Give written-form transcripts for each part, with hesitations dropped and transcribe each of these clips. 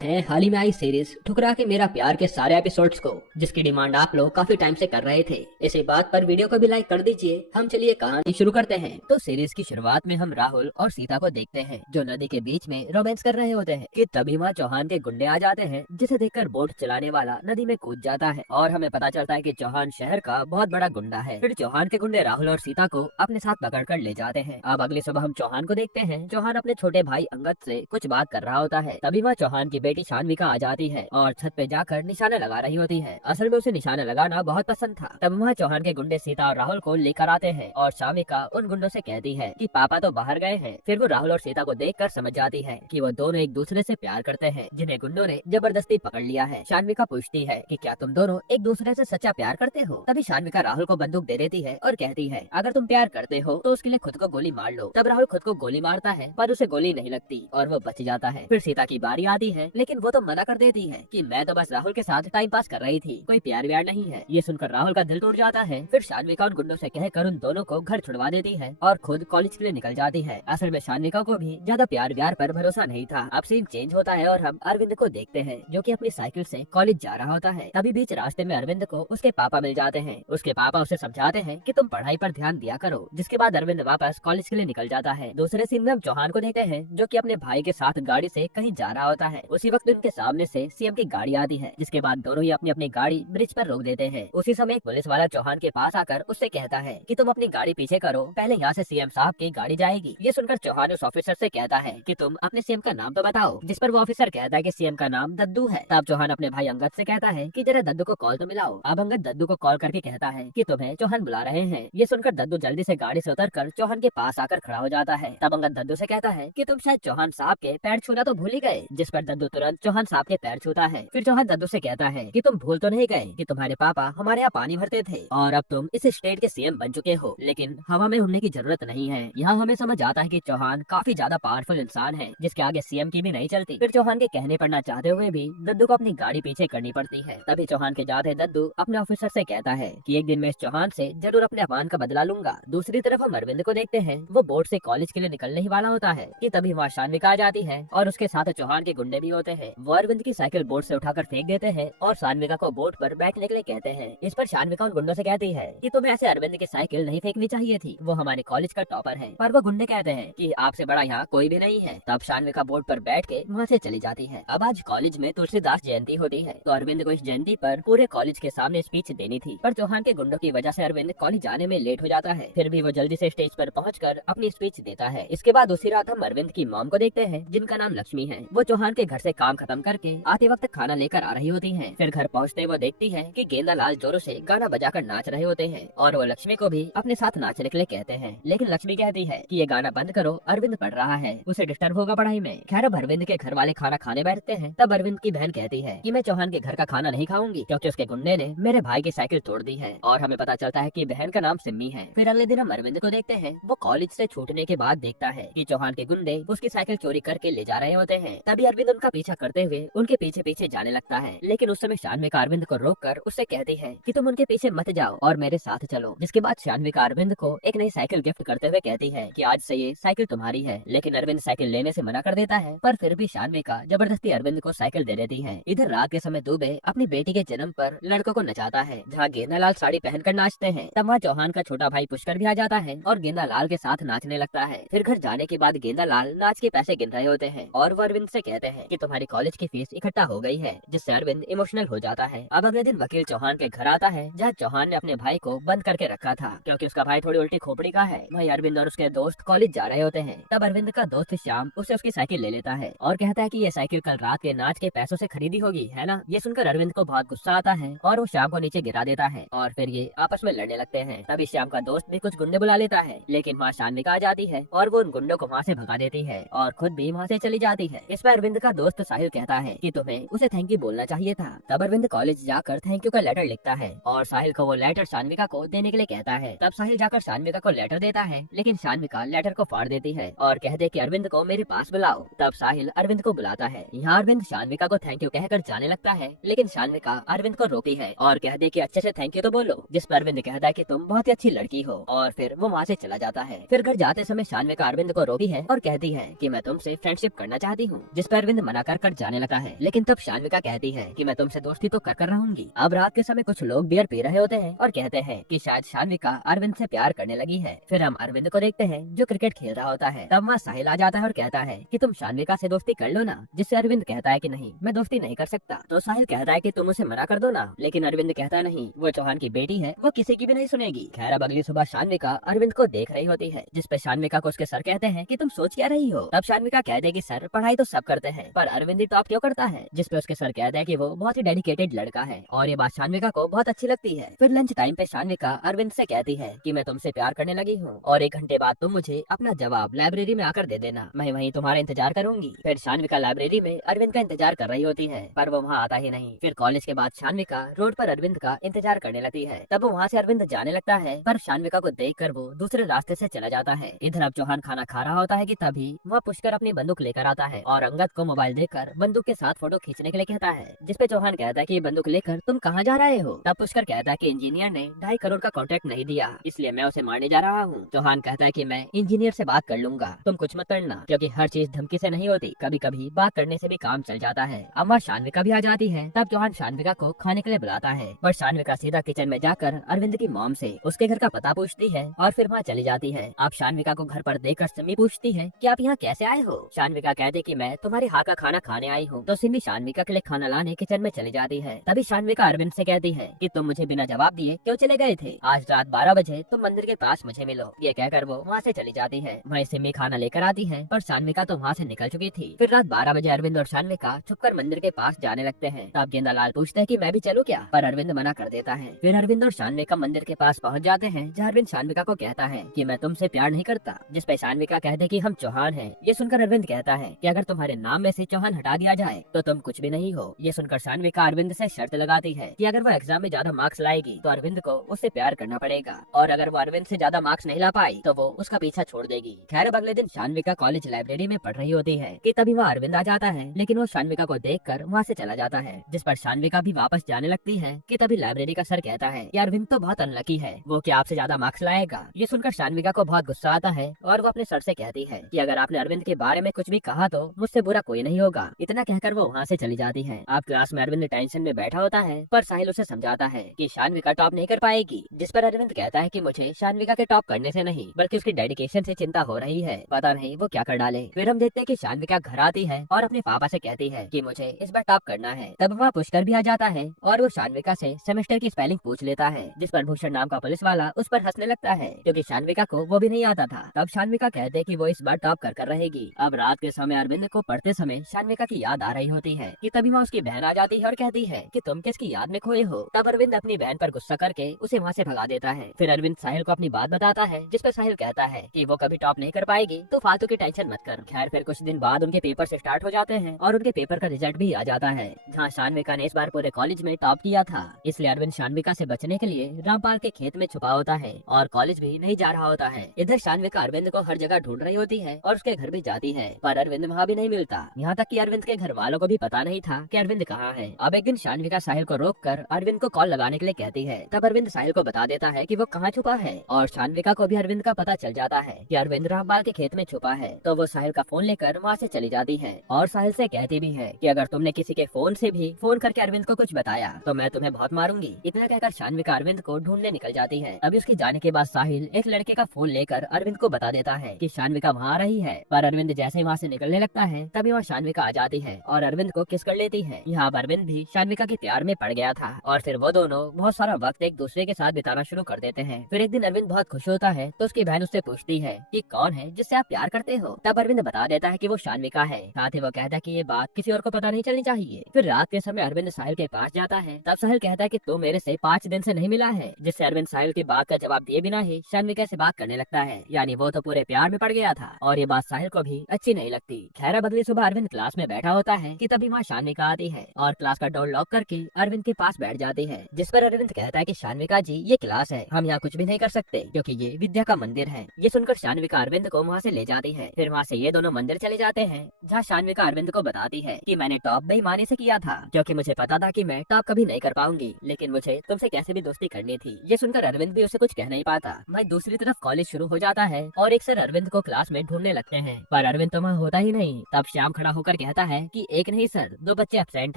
है हाल ही में आई सीरीज ठुकरा के मेरा प्यार के सारे एपिसोड्स को, जिसकी डिमांड आप लोग काफी टाइम से कर रहे थे। इसी बात पर वीडियो को भी लाइक कर दीजिए। हम चलिए कहानी शुरू करते हैं। तो सीरीज की शुरुआत में हम राहुल और सीता को देखते हैं जो नदी के बीच में रोमांस कर रहे होते हैं कि तभी वहाँ चौहान के गुंडे आ जाते हैं, जिसे देखकर बोट चलाने वाला नदी में कूद जाता है और हमें पता चलता है कि चौहान शहर का बहुत बड़ा गुंडा है। फिर चौहान के गुंडे राहुल और सीता को अपने साथ पकड़ कर ले जाते हैं। अब अगली सुबह हम चौहान को देखते हैं। चौहान अपने छोटे भाई अंगद से कुछ बात कर रहा होता है। तभी वहाँ चौहान की बेटी शान्विका आ जाती है और छत पे जाकर निशाना लगा रही होती है। असल में उसे निशाना लगाना बहुत पसंद था। तब वहाँ चौहान के गुंडे सीता और राहुल को लेकर आते हैं और शान्विका उन गुंडों से कहती है कि पापा तो बाहर गए हैं। फिर वो राहुल और सीता को देखकर समझ जाती है कि वो दोनों एक दूसरे से प्यार करते हैं, जिन्हें गुंडों ने जबरदस्ती पकड़ लिया है। शान्विका पूछती है कि क्या तुम दोनों एक दूसरे से सच्चा प्यार करते हो? तभी शान्विका राहुल को बंदूक दे देती है और कहती है अगर तुम प्यार करते हो तो उसके लिए खुद को गोली मार लो। तब राहुल खुद को गोली मारता है पर उसे गोली नहीं लगती और वो बच जाता है। फिर सीता की बारी आती है, लेकिन वो तो मना कर देती है कि मैं तो बस राहुल के साथ टाइम पास कर रही थी, कोई प्यार व्यार नहीं है। ये सुनकर राहुल का दिल टूट जाता है। फिर शान्विका उन गुंडों से कहकर उन दोनों को घर छुड़वा देती है और खुद कॉलेज के लिए निकल जाती है। असल में शान्विका को भी ज्यादा प्यार व्यार पर भरोसा नहीं था। अब सीन चेंज होता है और हम अरविंद को देखते हैं जो कि अपनी साइकिल से कॉलेज जा रहा होता है। तभी बीच रास्ते में अरविंद को उसके पापा मिल जाते हैं। उसके पापा उसे समझाते हैं कि तुम पढ़ाई पर ध्यान दिया करो, जिसके बाद अरविंद वापस कॉलेज के लिए निकल जाता है। दूसरे सीन में हम चौहान को देखते हैं जो कि अपने भाई के साथ गाड़ी से कहीं जा रहा होता है। उसी वक्त उनके सामने से सीएम की गाड़ी आती है, जिसके बाद दोनों ही अपनी अपनी गाड़ी ब्रिज पर रोक देते हैं। उसी समय एक पुलिस वाला चौहान के पास आकर उससे कहता है कि तुम अपनी गाड़ी पीछे करो, पहले यहाँ से सीएम साहब की गाड़ी जाएगी। ये सुनकर चौहान उस ऑफिसर से कहता है कि तुम अपने सीएम का नाम तो बताओ, जिस पर वो ऑफिसर कहता है कि सीएम का नाम दद्दू है। तब चौहान अपने भाई अंगद से कहता है कि जरा दद्दू को कॉल तो मिलाओ। अब अंगद दद्दू को कॉल करके कहता है कि तुम्हें चौहान बुला रहे हैं। ये सुनकर दद्दू जल्दी से गाड़ी से उतरकर चौहान के पास आकर खड़ा हो जाता है। तब अंगद दद्दू से कहता है कि तुम शायद चौहान साहब के पैर छूना तो भूल ही गए, जिस पर दद्दू तुरंत चौहान साहब के पैर छूता है। फिर चौहान दद्दू से कहता है कि तुम भूल तो नहीं गए कि तुम्हारे पापा हमारे यहाँ पानी भरते थे और अब तुम इस स्टेट के सीएम बन चुके हो, लेकिन हवा में उड़ने की जरूरत नहीं है। यहाँ हमें समझ आता है कि चौहान काफी ज्यादा पावरफुल इंसान है, जिसके आगे सीएम की भी नहीं चलती। फिर चौहान के कहने पर न चाहते हुए भी दद्दू को अपनी गाड़ी पीछे करनी पड़ती है। तभी चौहान के जाते दद्दू अपने ऑफिसर से कहता है कि एक दिन मैं इस चौहान से जरूर अपने अपमान का बदला लूंगा। दूसरी तरफ हम अरविंद को देखते हैं। वो बोट से कॉलेज के लिए निकलने ही वाला होता है कि तभी वहाँ शान्विका आ जाती है और उसके साथ चौहान के गुंडे भी होते हैं। वो अरविंद की साइकिल बोट से उठाकर फेंक देते हैं और शान्विका को बोट पर बैठने के लिए कहते हैं। इस पर शान्विका उन गुंडों से कहती है कि तुम्हें ऐसे अरविंद की साइकिल नहीं फेंकनी चाहिए थी, वो हमारे कॉलेज का टॉपर है। पर वो गुंडे कहते हैं कि आपसे बड़ा यहाँ कोई भी नहीं है। तब शान्विका बोट पर बैठ के वहाँ से चली जाती है। अब आज कॉलेज में तुलसीदास जयंती होती है, तो अरविंद को इस जयंती पर पूरे कॉलेज के सामने स्पीच देनी थी, पर चौहान के गुंडों की वजह से अरविंद कॉलेज जाने में लेट हो जाता है। फिर भी वो जल्दी से स्टेज पर पहुंचकर अपनी स्पीच देता है। इसके बाद उसी रात हम अरविंद की मॉम को देखते हैं, जिनका नाम लक्ष्मी है। वो चौहान के घर से काम खत्म करके आते वक्त खाना लेकर आ रही होती है। फिर घर पहुँचते वो देखती है कि गेंदा लाल जोरों से गाना बजाकर नाच रहे होते हैं और वो लक्ष्मी को भी अपने साथ नाचने के लिए कहते हैं। लेकिन लक्ष्मी कहती है कि ये गाना बंद करो, अरविंद पढ़ रहा है, उसे डिस्टर्ब होगा पढ़ाई में। खैर अब अरविंद के घर वाले खाना खाने बैठते हैं। तब अरविंद की बहन कहती है कि मैं चौहान के घर का खाना नहीं खाऊंगी, क्योंकि उसके गुंडे ने मेरे भाई की साइकिल तोड़ दी है। और हमें पता चलता है कि बहन का नाम सिम्मी है। फिर अगले दिन हम अरविंद को देखते हैं। वो कॉलेज से छूटने के बाद देखता है कि चौहान के गुंडे उसकी साइकिल चोरी करके ले जा रहे होते हैं। तभी अरविंद उनका पीछा करते हुए उनके पीछे पीछे जाने लगता है, लेकिन उस समय शान्विका अरविंद को रोक कर उससे कहती है कि तुम उनके पीछे मत जाओ और मेरे साथ चलो। जिसके बाद शान्विका अरविंद को एक नई साइकिल गिफ्ट करते हुए कहती है कि आज से ये साइकिल तुम्हारी है। लेकिन अरविंद साइकिल लेने से मना कर देता है, पर फिर भी शान्विका जबरदस्ती अरविंद को साइकिल दे देती है। इधर रात के समय दुबे अपनी बेटी के जन्म पर लड़कों को नचाता है, जहाँ गेंदालाल साड़ी पहनकर नाचते हैं। तब वहाँ चौहान का छोटा भाई पुष्कर भी आ जाता है और गेंदालाल के साथ नाचने लगता है। फिर घर जाने के बाद गेंदालाल नाच के पैसे गिन रहे होते हैं और वो अरविंद से कहते हैं कि तुम्हारी कॉलेज की फीस इकट्ठा हो गई है, जिससे अरविंद इमोशनल हो जाता है। अब अगले दिन वकील चौहान के घर आता है, जहाँ चौहान ने अपने भाई को बंद करके रखा था, क्योंकि उसका भाई थोड़ी उल्टी खोपड़ी का है। वही अरविंद और उसके दोस्त कॉलेज जा रहे होते हैं। तब अरविंद का दोस्त श्याम उससे उसकी साइकिल ले लेता है और कहता है कि ये साइकिल कल रात के नाच के पैसों से खरीदी होगी, है ना। ये सुनकर अरविंद को बहुत गुस्सा आता है और वो श्याम को नीचे गिरा देता है और फिर ये आपस में लड़ने लगते हैं। तभी श्याम का दोस्त भी कुछ गुंडे बुला लेता है, लेकिन वहाँ शान्विका आ जाती है और वो उन गुंडों को वहाँ से भगा देती है और खुद भी वहाँ से चली जाती है। इस पर अरविंद का दोस्त साहिल कहता है कि तुम्हें उसे थैंक यू बोलना चाहिए था। तब अरविंद कॉलेज जाकर थैंक यू का लेटर लिखता है और साहिल को वो लेटर शान्विका को देने के लिए कहता है। तब साहिल जाकर शान्विका को लेटर देता है, लेकिन शान्विका लेटर को फाड़ देती है और कहते कि अरविंद को मेरे पास बुलाओ। तब साहिल अरविंद को बुलाता है। यहाँ अरविंद शान्विका को थैंक यू कहकर जाने लगता है, लेकिन शान्विका अरविंद को रोकती है और कहते कि अच्छे से थैंक यू तो बोलो, जिस पर अरविंद कहता है कि तुम बहुत ही अच्छी लड़की हो और फिर वो वहाँ से चला जाता है। फिर घर जाते समय शान्विका अरविंद को रोकती है और कहती है कि मैं तुमसे फ्रेंडशिप करना चाहती हूँ, जिस पर अरविंद मना कर जाने लगता है। लेकिन तब शान्विका कहती है कि मैं तुमसे दोस्ती तो कर रहूंगी। अब रात के समय कुछ लोग बियर पी रहे होते हैं और कहते हैं कि शायद शान्विका अरविंद से प्यार करने लगी है। फिर हम अरविंद को देखते हैं जो क्रिकेट खेल रहा होता है। तब वहाँ साहिल आ जाता है और कहता है कि तुम शान्विका से दोस्ती कर लो ना, जिससे अरविंद कहता है कि नहीं, मैं दोस्ती नहीं कर सकता। तो साहिल कहता है कि तुम उसे मना कर दो ना, लेकिन अरविंद कहता नहीं, वो चौहान की बेटी है, वो किसी की भी नहीं सुनेगी। खैर अब अगली सुबह शान्विका अरविंद को देख रही होती है, जिसपे शान्विका को उसके सर कहते हैं कि तुम सोच क्या रही हो। तब शान्विका कहते हैं कि सर पढ़ाई तो सब करते हैं, पर अरविंद ही टॉप क्यों करता है, जिसपे उसके सर कहते हैं कि वो बहुत ही डेडिकेटेड लड़का है। और ये बात शान्विका को बहुत अच्छी लगती है। फिर लंच टाइम पे शान्विका अरविंद से कहती है कि मैं तुमसे प्यार करने लगी हूँ और 1 घंटे बाद तुम मुझे अपना जवाब लाइब्रेरी में आकर दे देना, मैं वहीं तुम्हारा इंतजार करूंगी। फिर शान्विका लाइब्रेरी में अरविंद का इंतजार कर रही होती है, पर वो वहाँ आता ही नहीं। फिर कॉलेज के बाद शान्विका रोड पर अरविंद का इंतजार करने लगती है। तब वो वहाँ से अरविंद जाने लगता है, पर शान्विका को देखकर वो दूसरे रास्ते से चला जाता है। इधर अब चौहान खाना खा रहा होता है कि तभी वह पुष्कर अपनी बंदूक लेकर आता है और अंगद को मोबाइल देकर बंदूक के साथ फोटो खींचने के लिए कहता है, जिसपे चौहान कहता है कि ये बंदूक लेकर तुम कहाँ जा रहे हो। तब पुष्कर कहता है कि इंजीनियर ने 2.5 करोड़ का कॉन्ट्रैक्ट नहीं दिया, इसलिए मैं उसे मारने जा रहा हूँ। चौहान कहता है कि मैं इंजीनियर से बात कर लूंगा, तुम कुछ मत करना, क्योंकि हर चीज धमकी से नहीं होती, कभी कभी बात करने से भी काम चल जाता है। अम्मा शान्विका भी आ जाती है। तब चौहान शान्विका को खाने के लिए बुलाता है, पर शान्विका सीधा किचन में जाकर अरविंद की मॉम से उसके घर का पता पूछती है और फिर वहाँ चली जाती है। अब शान्विका को घर पर देखकर सिमी पूछती है कि आप यहाँ कैसे आए हो। शान्विका कहती कि मैं तुम्हारे हाथ का खाना खाने आई हूँ। तो सिमी शान्विका के लिए खाना लाने किचन में चली जाती है। तभी शान्विका अरविंद से कहती है कि तुम मुझे बिना जवाब दिए क्यों चले गए थे, आज रात 12 बजे तुम मंदिर के पास मुझे मिलो। ये कहकर वो वहाँ से चली जाती है। वहीं सिमी खाना लेकर आती है, पर शान्विका तो वहाँ से निकल चुकी थी। फिर रात 12 बजे अरविंद और शान्विका छुपकर मंदिर के पास जाने लगते हैं। तब गेंदालाल पूछते हैं कि मैं भी चलूं क्या, पर अरविंद मना कर देता है। फिर अरविंद और शान्विका मंदिर के पास पहुँच जाते हैं, जहाँ अरविंद शान्विका को कहता है कि मैं तुमसे प्यार नहीं करता, जिसपे शान्विका कहते कि हम चौहान हैं। ये सुनकर अरविंद कहता है कि अगर तुम्हारे नाम में से चौहान हटा दिया जाए तो तुम कुछ भी नहीं हो। ये सुनकर शान्विका अरविंद से शर्त लगाती है कि अगर वो एग्जाम में ज्यादा मार्क्स लाएगी तो अरविंद को उससे प्यार करना पड़ेगा, और अगर वो अरविंद से ज्यादा मार्क्स नहीं ला पाई तो वो उसका पीछा छोड़ देगी। खैर अब अगले दिन शान्विका कॉलेज लाइब्रेरी में पढ़ रही होती है कि तभी वहाँ अरविंद आ जाता है, लेकिन वो शान्विका को देखकर वहाँ से चला जाता है, जिस पर शान्विका भी वापस जाने लगती है कि तभी लाइब्रेरी का सर कहता है कि अरविंद तो बहुत अनलकी है, वो क्या आपसे ज्यादा मार्क्स लाएगा। ये सुनकर शान्विका को बहुत गुस्सा आता है और वो अपने सर से कहती है कि अगर आपने अरविंद के बारे में कुछ भी कहा तो मुझसे बुरा कोई नहीं होगा। इतना कहकर वो वहाँ से चली जाती है। अब क्लास में अरविंद टेंशन में बैठा होता है, पर साहिल उसे समझाता है कि शान्विका टॉप नहीं कर पाएगी, जिस पर अरविंद कहता है कि मुझे शान्विका के टॉप करने से नहीं बल्कि उसकी डेडिकेशन से चिंता हो रही है, पता नहीं वो क्या कर डाले। फिर हम देखते हैं कि शान्विका घर आती है और अपने पापा से कहती है कि मुझे इस बार टॉप करना है। तब वहाँ पुष्कर भी आ जाता है और वो शान्विका से सेमेस्टर की स्पेलिंग पूछ लेता है, जिस पर भूषण नाम का पुलिस वाला उस पर हंसने लगता है, क्योंकि शान्विका को वो भी नहीं आता था। तब शान्विका कहते कि वो इस बार टॉप कर रहेगी। अब रात के समय अरविंद को पढ़ते समय शान्विका की याद आ रही होती है कि तभी वहाँ उसकी बहन आ जाती है और कहती है कि तुम किसकी याद में खोए हो। तब अरविंद अपनी बहन पर गुस्सा करके उसे वहाँ से भगा देता है। फिर अरविंद साहिल को अपनी बात बताता है, जिस पर साहिल कहता है कि वो कभी टॉप नहीं कर पाएगी, तो फालतू की टेंशन मत कर। खैर फिर कुछ दिन बाद उनके पेपर से स्टार्ट हो जाते हैं और उनके पेपर का रिजल्ट भी आ जाता है, जहाँ शान्विका ने इस बार पूरे कॉलेज में टॉप किया था। इसलिए अरविंद शान्विका से बचने के लिए रामपाल के खेत में छुपा होता है और कॉलेज भी नहीं जा रहा होता है। इधर शान्विका अरविंद को हर जगह ढूंढ रही होती है और उसके घर भी जाती है, पर अरविंद वहाँ भी नहीं मिलता। यहाँ तक कि अरविंद के घर वालों को भी पता नहीं था कि अरविंद कहाँ है। अब एक दिन शान्विका साहिल को रोककर अरविंद को कॉल लगाने के लिए कहती है। तब अरविंद साहिल को बता देता है कि वो कहाँ छुपा है, और शान्विका को भी अरविंद का पता चल जाता है कि अरविंद रामपाल के खेत में छुपा है। तो वो साहिल का फोन लेकर वहाँ से चली जाती है और साहिल से कहती भी है कि अगर तुमने किसी के फोन से भी फोन करके अरविंद को कुछ बताया तो मैं तुम्हें बहुत मारूंगी। इतना कहकर शान्विका अरविंद को ढूंढने निकल जाती है। अभी उसके जाने के बाद साहिल एक लड़के का फोन लेकर अरविंद को बता देता है कि शान्विका वहाँ आ रही है, पर अरविंद जैसे वहाँ से निकलने लगता है तभी वहाँ शान्विका आ जाती है और अरविंद को किस कर लेती है। यहाँ अरविंद भी शान्विका के प्यार में पड़ गया था और फिर वो दोनों बहुत सारा वक्त एक दूसरे के साथ बिताना शुरू कर देते हैं। फिर एक दिन अरविंद बहुत खुश होता है तो उसकी बहन उससे पूछती है कि कौन है जिससे आप प्यार करते हो। तब अरविंद बता देता है कि वो शान्विका है। साथ ही वो कहता है कि ये बात किसी और को पता नहीं चलनी चाहिए। फिर रात के समय अरविंद साहिल के पास जाता है। तब साहिल कहता है कि तू मेरे से 5 दिन से नहीं मिला है, जिससे अरविंद साहिल की बात का जवाब दिए बिना ही शान्विका से बात करने लगता है, यानी वो तो पूरे प्यार में पड़ गया था और ये बात साहिल को भी अच्छी नहीं लगती। खैर अगली सुबह अरविंद क्लास में बैठा होता है कि तभी वहाँ शान्विका आती है और क्लास का डोर लॉक करके अरविंद के पास बैठ जाती है, जिस पर अरविंद कहता है कि शान्विका जी ये क्लास है, हम यहाँ कुछ भी नहीं कर सकते क्योंकि ये विद्या का मंदिर है। ये सुनकर शान्विका अरविंद को वहाँ से ले जाती है। फिर वहाँ से ये दोनों मंदिर चले जाते हैं, जहाँ शान्विका अरविंद को बताती है कि मैंने टॉप बेईमानी से किया था क्योंकि मुझे पता था कि मैं टॉप कभी नहीं कर पाऊंगी, लेकिन मुझे तुमसे कैसे भी दोस्ती करनी थी। ये सुनकर अरविंद भी उसे कुछ कह नहीं पाता। वहीं दूसरी तरफ कॉलेज शुरू हो जाता है और एक सर अरविंद को क्लास में ढूंढने लगते हैं, पर अरविंद तो वहाँ होता ही नहीं। तब श्याम खड़ा होकर कहता है कि एक नहीं सर, 2 बच्चे एब्सेंट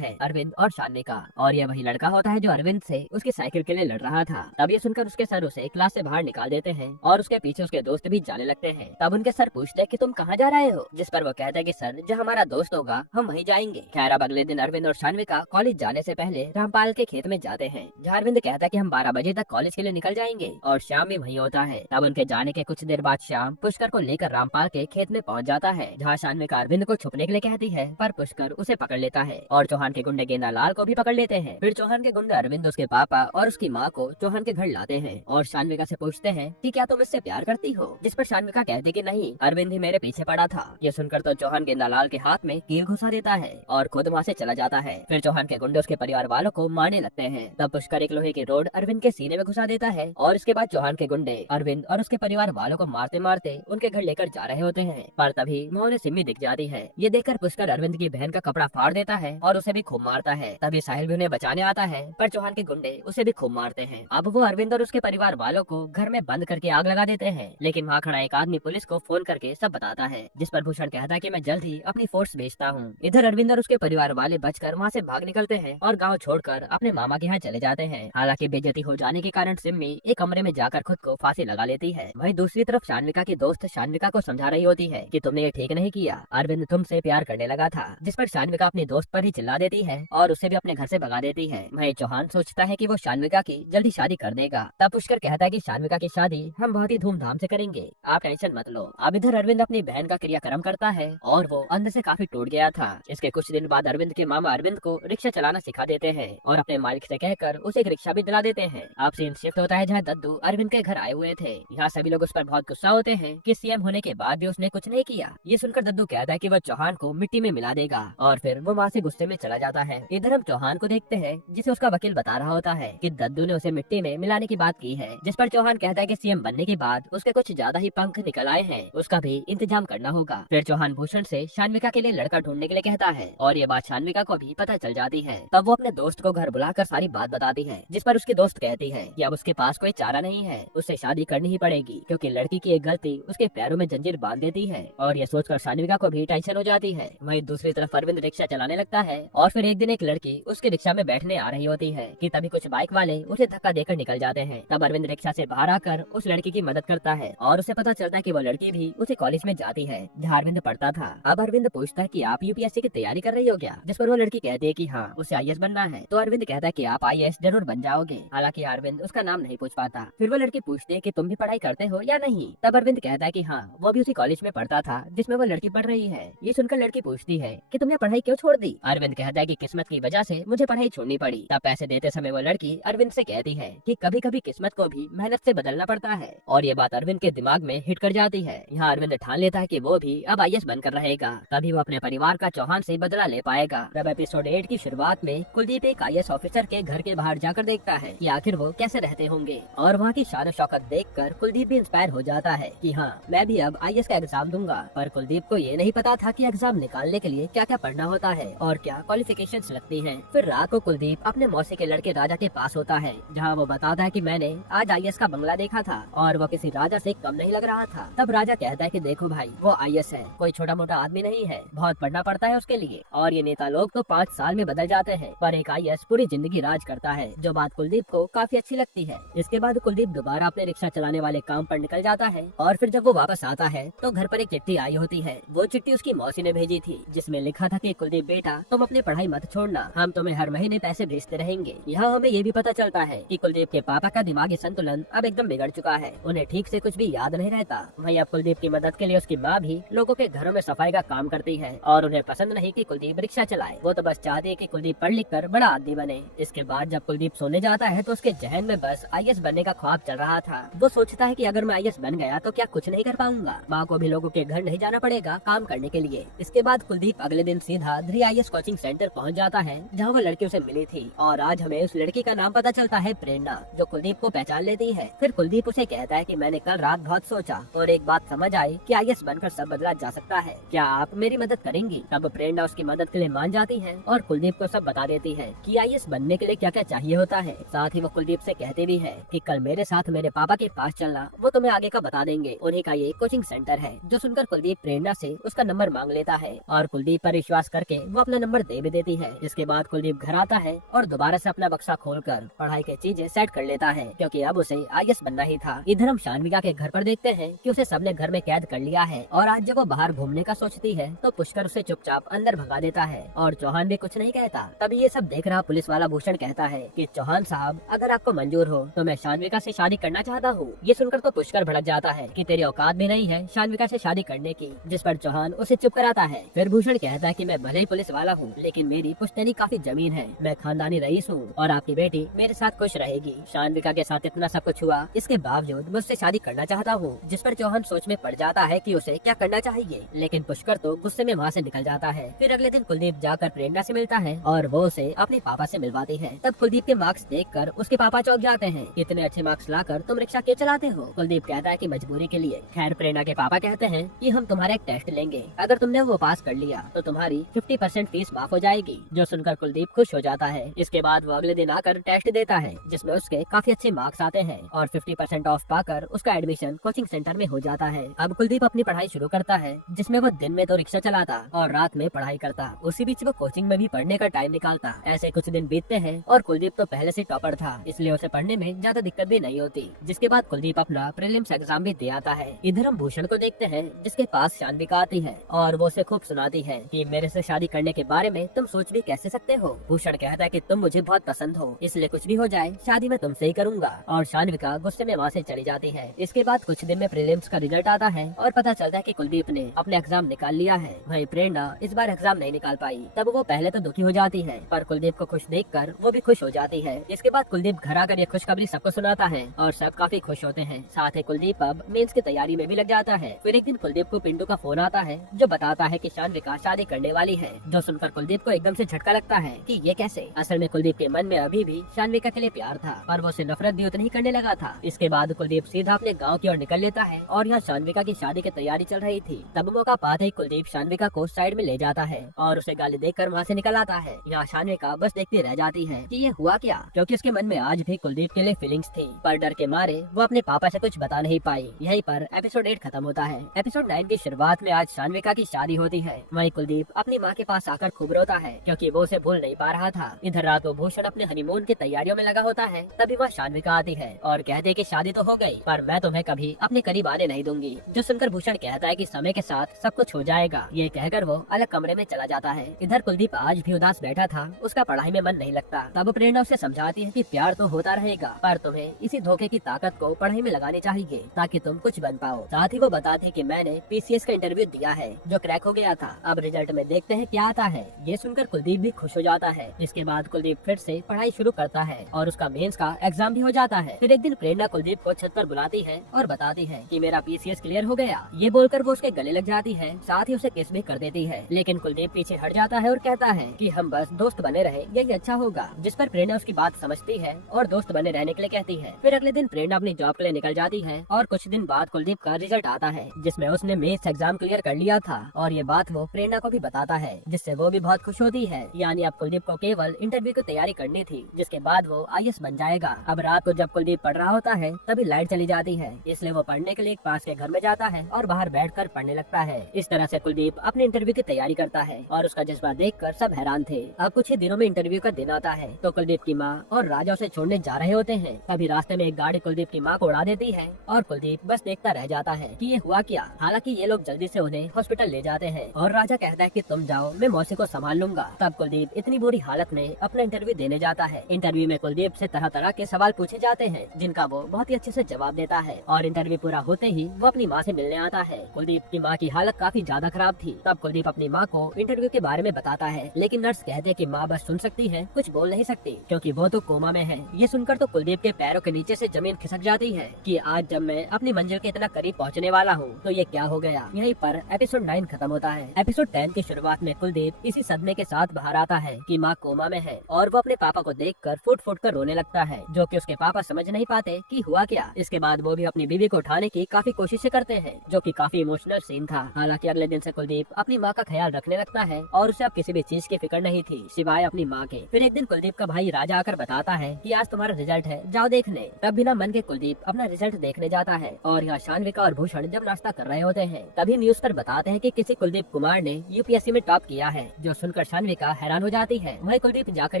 है, अरविंद और शान्विका। और यह वही लड़का होता है जो अरविंद से उसकी साइकिल के लिए लड़ रहा था। तब ये सुनकर उसके सर उसे क्लास से बाहर निकाल देते हैं और उसके पीछे उसके दोस्त भी जाने लगते हैं। तब उनके सर पूछते हैं कि तुम कहाँ जा रहे हो, जिस पर वो कहता है कि सर जहाँ हमारा दोस्त होगा हम वहीं जाएंगे। खैर अब अगले दिन अरविंद और शान्विका कॉलेज जाने से पहले रामपाल के खेत में जाते हैं, जहाँ अरविंद कहता है कि हम 12 बजे तक कॉलेज के लिए निकल जाएंगे और श्याम भी वहीं होता है। तब उनके जाने के कुछ देर बाद श्याम पुष्कर को लेकर रामपाल के खेत में पहुंच जाता है, जहाँ शान्विका अरविंद को छुपने के लिए कहती है, पर पुष्कर उसे पकड़ लेता है और चौहान के गुंडे गेंदालाल को भी पकड़ लेते हैं। फिर चौहान के गुंडे अरविंद, उसके पापा और उसकी माँ को चौहान के घर लाते हैं और शान्विका से पूछते हैं कि क्या तुम इससे प्यार करती हो, जिस पर शान्विका कहती कि नहीं, अरविंद ही मेरे पीछे पड़ा था। ये सुनकर तो चौहान गेंदालाल के हाथ में कील घुसा देता है और खुद वहाँ से चला जाता है। फिर चौहान के गुंडे उसके परिवार वालों को मारने लगते हैं। तब पुष्कर एक लोहे की रोड अरविंद के सीने में घुसा देता है और इसके बाद चौहान के गुंडे अरविंद और उसके परिवार वालों को मारते मारते उनके घर लेकर जा रहे होते हैं। पर तभी वहाँ उन्हें सिम्मी दिख जाती है। ये देखकर पुष्कर अरविंद की बहन का कपड़ा फाड़ देता है और उसे भी खूब मारता है। तभी साहिल भी उन्हें बचाने आता है, पर चौहान के गुंडे उसे भी खूब मारते हैं। अब वो अरविंद और उसके परिवार वालों को घर में बंद करके आग लगा देते हैं, लेकिन वहाँ खड़ा एक आदमी पुलिस को फोन करके सब बताता है, जिस पर भूषण कहता है कि मैं जल्द ही अपनी फोर्स भेजता हूँ। इधर अरविंद और उसके परिवार वाले बचकर वहाँ से भाग निकलते हैं और गाँव छोड़कर अपने मामा के यहाँ चले जाते हैं। हालांकि बेइज्जती हो जाने के कारण सिम्मी एक कमरे में जाकर खुद को फांसी लगा लेती है। वहीं दूसरी तरफ शान्विका की दोस्त शान्विका को समझा रही होती है कि तुमने ये ठीक नहीं किया, अरविंद तुमसे प्यार करने लगा था, जिस पर शान्विका अपनी दोस्त पर ही चिल्ला देती है और उसे भी अपने घर से भगा देती है। वहीं चौहान सोचता है कि वो शान्विका की जल्दी शादी कर देगा। तब पुष्कर कहता है कि शान्विका की शादी हम बहुत ही धूमधाम से करेंगे, आप टेंशन मत लो। अब इधर अरविंद अपनी बहन का क्रियाक्रम करता है और वो अंदर से काफी टूट गया था। इसके कुछ दिन बाद अरविंद के मामा अरविंद को रिक्शा चलाना सिखा देते हैं और अपने मालिक से कहकर उसे एक रिक्शा भी दिला देते हैं। अब सीन शिफ्ट होता है जहाँ दद्दू अरविंद के घर आए हुए थे। यहाँ सभी लोग उस पर बहुत गुस्सा होते हैं कि सीएम होने के बाद भी उसने कुछ नहीं किया। ये सुनकर दद्दू कहता है कि वह चौहान को मिट्टी में मिला देगा और फिर वो वहाँ से गुस्से में चला जाता है। इधर हम चौहान को देखते हैं, जिसे उसका वकील बता रहा होता है कि दद्दू ने उसे मिट्टी में मिलाने की बात की है, जिस पर चौहान कहता है कि सीएम बनने के बाद उसके कुछ ज्यादा ही पंख निकल आए हैं, उसका भी इंतजाम करना होगा। फिर चौहान भूषण से शान्विका के लिए लड़का ढूंढने के लिए कहता है और ये बात शान्विका को भी पता चल जाती है। तब वो अपने दोस्त को घर बुलाकर सारी बात बताती है, जिस पर उसकी दोस्त कहती है कि अब उसके पास कोई चारा नहीं है, उससे शादी करनी ही पड़ेगी, क्योंकि लड़की की एक गलती उसके पैरों में जंजीर बांध देती है। और ये सोचकर शान्विका को भी टेंशन हो जाती है। वहीं दूसरी तरफ अरविंद रिक्शा चलाने लगता है और फिर एक दिन एक लड़की उसके रिक्शा में बैठने आ रही होती है कि तभी कुछ बाइक वाले उसे धक्का देकर निकल जाते हैं। तब अरविंद रिक्शा से बाहर आकर उस लड़की की मदद करता है और उसे पता चलता है कि वो लड़की भी उसी कॉलेज में जाती है जहाँ अरविंद पढ़ता था। अब अरविंद पूछता है कि आप यूपीएससी की तैयारी कर रही हो क्या, जिस पर वो लड़की कहती है कि हाँ, उसे आईएएस बनना है। तो अरविंद कहता है कि आप आईएएस जरूर बन जाओगे। हालांकि अरविंद उसका नाम नहीं पूछ पाता। फिर वो लड़की पूछती है कि तुम भी पढ़ाई करते हो या नहीं। तब अरविंद कहता है कि हाँ, वो भी उसी कॉलेज में पढ़ता था जिसमें वो लड़की पढ़ रही है। ये सुनकर लड़की पूछती है कि तुमने पढ़ाई क्यों छोड़ दी। अरविंद कहता है कि किस्मत की वजह से मुझे पढ़ाई छोड़नी पड़ी। तब पैसे देते समय वो लड़की अरविंद से कहती है कि कभी कभी किस्मत को भी मेहनत से बदलना पड़ता है। और ये बात अरविंद के दिमाग में हिट कर जाती है। यहाँ अरविंद ठान लेता है कि वो भी अब आईएएस बनकर रहेगा, तभी वो अपने परिवार का चौहान से बदला ले पाएगा। तब एपिसोड 8 की शुरुआत में कुलदीप एक आईएएस ऑफिसर के घर के बाहर जाकर देखता है कि आखिर वो कैसे रहते होंगे और वहाँ की शान शौकत देखकर कुलदीप भी इंस्पायर हो जाता है कि हाँ, मैं भी अब आईएएस का एग्जाम दूंगा। पर कुलदीप को ये नहीं पता था कि एग्जाम निकालने के लिए क्या क्या पढ़ना होता है और क्या क्वालिफिकेशंस लगती हैं। फिर रात को कुलदीप अपने मौसी के लड़के राजा के पास होता है, जहाँ वो बताता है कि मैंने आज आईएएस का बंगला देखा था और वो किसी राजा से कम नहीं लग रहा था। तब राजा कहता है कि देखो भाई, वो आईएएस है, कोई छोटा मोटा आदमी नहीं है, बहुत पढ़ना पड़ता है उसके लिए। और ये नेता लोग तो 5 साल में बदल जाते हैं, पर एक आईएएस पूरी जिंदगी राज करता है, जो बात कुलदीप को काफी अच्छी लगती है। इसके बाद कुलदीप दोबारा अपने रिक्शा चलाने वाले काम पर निकल जाता है और फिर जब वो वापस आता है तो घर पर एक चिट्ठी आई होती है। वो चिट्ठी उसकी मौसी ने भेजी थी, जिसमें लिखा था कि कुलदीप बेटा, तुम अपनी पढ़ाई मत छोड़ना, हम तुम्हें हर महीने पैसे भेजते रहेंगे। यहाँ हमें ये भी पता चलता है कि कुलदीप के पापा का दिमागी संतुलन अब एकदम बिगड़ चुका है, उन्हें ठीक से कुछ भी याद नहीं रहता। वहीं अब कुलदीप की मदद के लिए उसकी माँ भी लोगों के घरों में सफाई का काम करती है और उन्हें पसंद नहीं कि कुलदीप रिक्शा चलाए। वो तो बस चाहती है कि कुलदीप पढ़ लिख कर बड़ा आदमी बने। इसके बाद जब कुलदीप सोने जाता है तो उसके जहन में बस आईएएस बनने का ख्वाब चल रहा था। वो सोचता है कि अगर मैं आईएएस बन गया तो क्या कुछ नहीं कर पाऊंगा, माँ को भी लोगों के घर नहीं जाना पड़ेगा काम करने के लिए। इसके बाद कुलदीप अगले दिन सीधा ध्री आईएएस कोचिंग सेंटर पहुँच जाता है, जहाँ वो लड़की उसे मिली थी। और आज हमें उस लड़की का नाम पता चलता है प्रेरणा, जो कुलदीप को पहचान लेती है। फिर कुलदीप उसे कहता है कि मैंने कल रात बहुत सोचा और एक बात समझ आई कि आईएएस बनकर सब बदला जा सकता है, क्या आप मेरी मदद करेंगी। तब प्रेरणा उसकी मदद के लिए मान जाती है और कुलदीप को सब बता देती है कि आईएएस बनने के लिए क्या क्या चाहिए होता है। साथ ही वो कुलदीप से कहते भी है कि कल मेरे साथ मेरे पापा के पास चलना, वो तुम्हें आगे का बता देंगे, उन्हीं का ये कोचिंग सेंटर है। जो सुनकर कुलदीप प्रेरणा से उसका नंबर मांग लेता है और कुलदीप पर विश्वास करके वो अपना नंबर दे भी देती है। इसके बाद कुलदीप घर आता है और दोबारा से अपना बक्सा खोलकर पढ़ाई की चीजें सेट कर लेता है, क्योंकि अब उसे आईएएस बनना ही था। इधर हम शान्विका के घर पर देखते हैं कि उसे सबने घर में कैद कर लिया है और आज जब वो बाहर घूमने का सोचती है तो पुष्कर उसे चुपचाप अंदर भगा देता है और चौहान भी कुछ नहीं कहता। तभी ये सब देख रहा पुलिस वाला भूषण कहता है कि चौहान साहब, अगर आपको मंजूर हो तो मैं शान्विका से शादी करना चाहता हूँ। ये सुनकर तो पुष्कर भड़क जाता है कि तेरी औकात भी नहीं है शान्विका से शादी करने की, जिस पर चौहान उसे चुप कराता है। फिर भूषण कहता है कि मैं भले ही पुलिस वाला हूँ, लेकिन मेरी पुश्तैनी काफी जमीन है, मैं खानदानी रईस हूँ और आपकी बेटी मेरे साथ खुश रहेगी। शान्विका के साथ इतना सब कुछ हुआ, इसके बावजूद मैं उससे शादी करना चाहता हूँ। जिस पर चौहान सोच में पड़ जाता है कि उसे क्या करना चाहिए, लेकिन पुष्कर तो गुस्से में वहाँ से निकल जाता है। फिर अगले दिन कुलदीप जाकर प्रेरणा से मिलता है और वो उसे अपने पापा से मिलवाती है। तब कुलदीप के मार्क्स देखकर उसके पापा चौंक जाते हैं। इतने अच्छे मार्क्स लाकर तुम रिक्शा क्यों चलाते हो? कुलदीप कहता है कि मजबूरी के लिए। खैर, प्रेरणा के पापा कहते हैं कि हम तुम्हारा एक टेस्ट लेंगे, अगर तुमने वो पास कर लिया तो तुम्हारी 50% फीस माफ हो जाएगी। जो सुनकर कुलदीप खुश हो जाता है। इसके बाद वो अगले दिन आकर टेस्ट देता है, जिसमें उसके काफी अच्छे मार्क्स आते हैं और 50% ऑफ पाकर उसका एडमिशन कोचिंग सेंटर में हो जाता है। अब कुलदीप अपनी पढ़ाई शुरू करता है, जिसमें वो दिन में तो रिक्शा चलाता और रात में पढ़ाई करता। उसी बीच वो कोचिंग में भी पढ़ने का टाइम निकालता। ऐसे कुछ दिन बीतते हैं और कुलदीप तो पहले से टॉपर था, इसलिए उसे पढ़ने में ज्यादा दिक्कत भी नहीं होती। जिसके बाद कुलदीप अपना प्रीलिम्स एग्जाम भी दे आता है। इधर हम भूषण को देखते हैं, जिसके पास शान्विका आती है और वो उसे खूब सुनाती है कि मेरे से शादी करने के बारे में तुम सोच भी कैसे सकते हो। भूषण कहता है कि तुम मुझे बहुत पसंद हो, इसलिए कुछ भी हो जाए शादी मैं तुमसे ही करूंगा। और शान्विका गुस्से में वहाँ से चली जाती है। इसके बाद कुछ दिन में प्रीलिम्स का रिजल्ट आता है और पता चलता है कि कुलदीप ने अपने एग्जाम निकाल लिया है। वहीं प्रेरणा इस बार एग्जाम नहीं निकाल पाई। तब वो पहले तो दुखी हो जाती है, पर कुलदीप को खुश देखकर वो भी खुश हो जाती है। इसके बाद कुलदीप घर आकर ये खुशखबरी सबको सुनाता है और सब काफी खुश होते हैं। साथ ही कुलदीप अब मेंस की तैयारी में भी लग जाता है। फिर एक दिन कुलदीप को पिंटू का फोन आता है, जो बताता है कि शान्विका शादी करने वाली है। जो सुनकर कुलदीप को एकदम से झटका लगता है कि ये कैसे। असल में कुलदीप के मन में अभी भी शान्विका के लिए प्यार था, पर वो उसे नफरत भी उतनी ही करने लगा था। इसके बाद कुलदीप सीधा अपने गाँव की ओर निकल लेता है और यहाँ शान्विका की शादी की तैयारी चल रही थी। तब मौका पाते ही कुलदीप शान्विका को साइड में ले जाता है और उसे गाली देकर वहाँ से निकल आता है। यहाँ शान्विका बस देखती रह जाती है कि ये हुआ क्या, क्योंकि उसके मन में आज भी कुलदीप के लिए फीलिंग्स थी, पर डर के मारे वो अपने पापा से कुछ बता नहीं पाई। यहीं पर एपिसोड 8 खत्म होता है। एपिसोड 9 की शुरुआत में आज शान्विका की शादी होती है। वहीं कुलदीप अपनी माँ के पास आकर खूब रोता है, क्योंकि वो उसे भूल नहीं पा रहा था। इधर रात को भूषण अपने हनीमून की तैयारियों में लगा होता है। तभी वहाँ शान्विका आती है और कहते हैं कि शादी तो हो गई, पर मैं तुम्हें कभी अपने करीब आने नहीं दूंगी। जो सुनकर भूषण कहता है कि समय के साथ सब कुछ हो जाएगा। ये कहकर वो अलग कमरे में चला जाता है। इधर कुलदीप आज भी उदास बैठा था, उसका पढ़ाई में मन नहीं लगता। तब प्रेरणा उसे समझाती है कि प्यार तो होता रहेगा, पर तुम्हें इसी धोखे की ताकत को पढ़ाई में लगानी चाहिए ताकि तुम कुछ बन पाओ। साथ ही वो बताती है कि मैंने पीसीएस का इंटरव्यू दिया है, जो क्रैक हो गया था। अब रिजल्ट में देखते हैं क्या आता है। ये सुनकर कुलदीप भी खुश हो जाता है। इसके बाद कुलदीप फिर से पढ़ाई शुरू करता है और उसका मेंस का एग्जाम भी हो जाता है। फिर एक दिन प्रेरणा कुलदीप को छत पर बुलाती है और बताती है कि मेरा पीसीएस क्लियर हो गया। ये बोलकर वो उसके गले लग जाती है, साथ ही उसे किस भी कर देती है। लेकिन कुलदीप पीछे हट जाता है और कहता है कि हम बस दोस्त बने रहे, यही अच्छा होगा। जिस पर प्रेरणा उसकी बात समझती है और दोस्त बने रहने के लिए कहती है। फिर अगले दिन प्रेरणा अपनी जॉब के लिए निकल जाती है और कुछ दिन बाद कुलदीप का रिजल्ट आता है, जिसमें उसने मेंस एग्जाम क्लियर कर लिया था। और ये बात वो प्रेरणा को भी बताता है, जिससे वो भी बहुत खुश होती है। यानी अब कुलदीप को केवल इंटरव्यू की तैयारी करनी थी, जिसके बाद वो आईएएस बन जाएगा। अब रात को जब कुलदीप पढ़ रहा होता है तभी लाइट चली जाती है, इसलिए वो पढ़ने के लिए एक पास के घर में जाता है और बाहर बैठकर पढ़ने लगता है। इस तरह से कुलदीप अपने इंटरव्यू की तैयारी करता है और उसका जज्बा देखकर सब हैरान थे। अब कुछ ही दिनों में इंटरव्यू का दिन आता है तो कुलदीप की माँ और राजा उसे छोड़ने जा रहे होते हैं। तभी रास्ते में एक गाड़ी कुलदीप की माँ को उड़ा देती है और कुलदीप बस देखता रह जाता है कि ये हुआ क्या। हालांकि ये लोग जल्दी से उन्हें हॉस्पिटल ले जाते हैं और राजा कहता है कि तुम जाओ, मैं मौसी को संभाल लूंगा। तब कुलदीप इतनी बुरी हालत में अपना इंटरव्यू देने जाता है। इंटरव्यू में कुलदीप से तरह तरह के सवाल पूछे जाते हैं, जिनका वो बहुत ही अच्छे से जवाब देता है। और इंटरव्यू पूरा होते ही वो अपनी माँ से मिलने आता है। कुलदीप की माँ की हालत काफी ज्यादा खराब थी। तब कुलदीप अपनी माँ को इंटरव्यू के बारे में बताता है, लेकिन नर्स कहते हैं कि माँ बस सुन सकती है, कुछ बोल नहीं सकती, क्योंकि वो तो कोमा में है। ये सुनकर तो कुलदीप के पैरों के नीचे से जमीन खिसक जाती है कि आज जब मैं अपनी मंजिल के इतना करीब पहुंचने वाला हूं तो ये क्या हो गया। यहीं पर एपिसोड 9 खत्म होता है। एपिसोड 10 की शुरुआत में कुलदीप इसी सदमे के साथ बाहर आता है कि माँ कोमा में है और वो अपने पापा को देखकर फुट फुट कर रोने लगता है, जो कि उसके पापा समझ नहीं पाते कि हुआ क्या। इसके बाद वो भी अपनी बीवी को उठाने की काफी कोशिशें करते हैं, जो कि काफी इमोशनल सीन था। हालांकि अगले दिन से कुलदीप अपनी माँ का ख्याल रखने लगता है और उसे अब किसी भी चीज की फिक्र नहीं थी सिवाय अपनी माँ के। फिर एक दिन कुलदीप का भाई राजा आकर बताता है कि आज तुम्हारा रिजल्ट है, जाओ देखने। तब बिना मन के कुलदीप अपना रिजल्ट देखने जाता है और यहाँ शान्विका और भूषण जब नाश्ता कर रहे होते हैं तभी न्यूज पर बताते हैं कि किसी कुलदीप कुमार ने यूपीएससी में टॉप किया है, जो सुनकर शान्विका हैरान हो जाती है। वही कुलदीप जाकर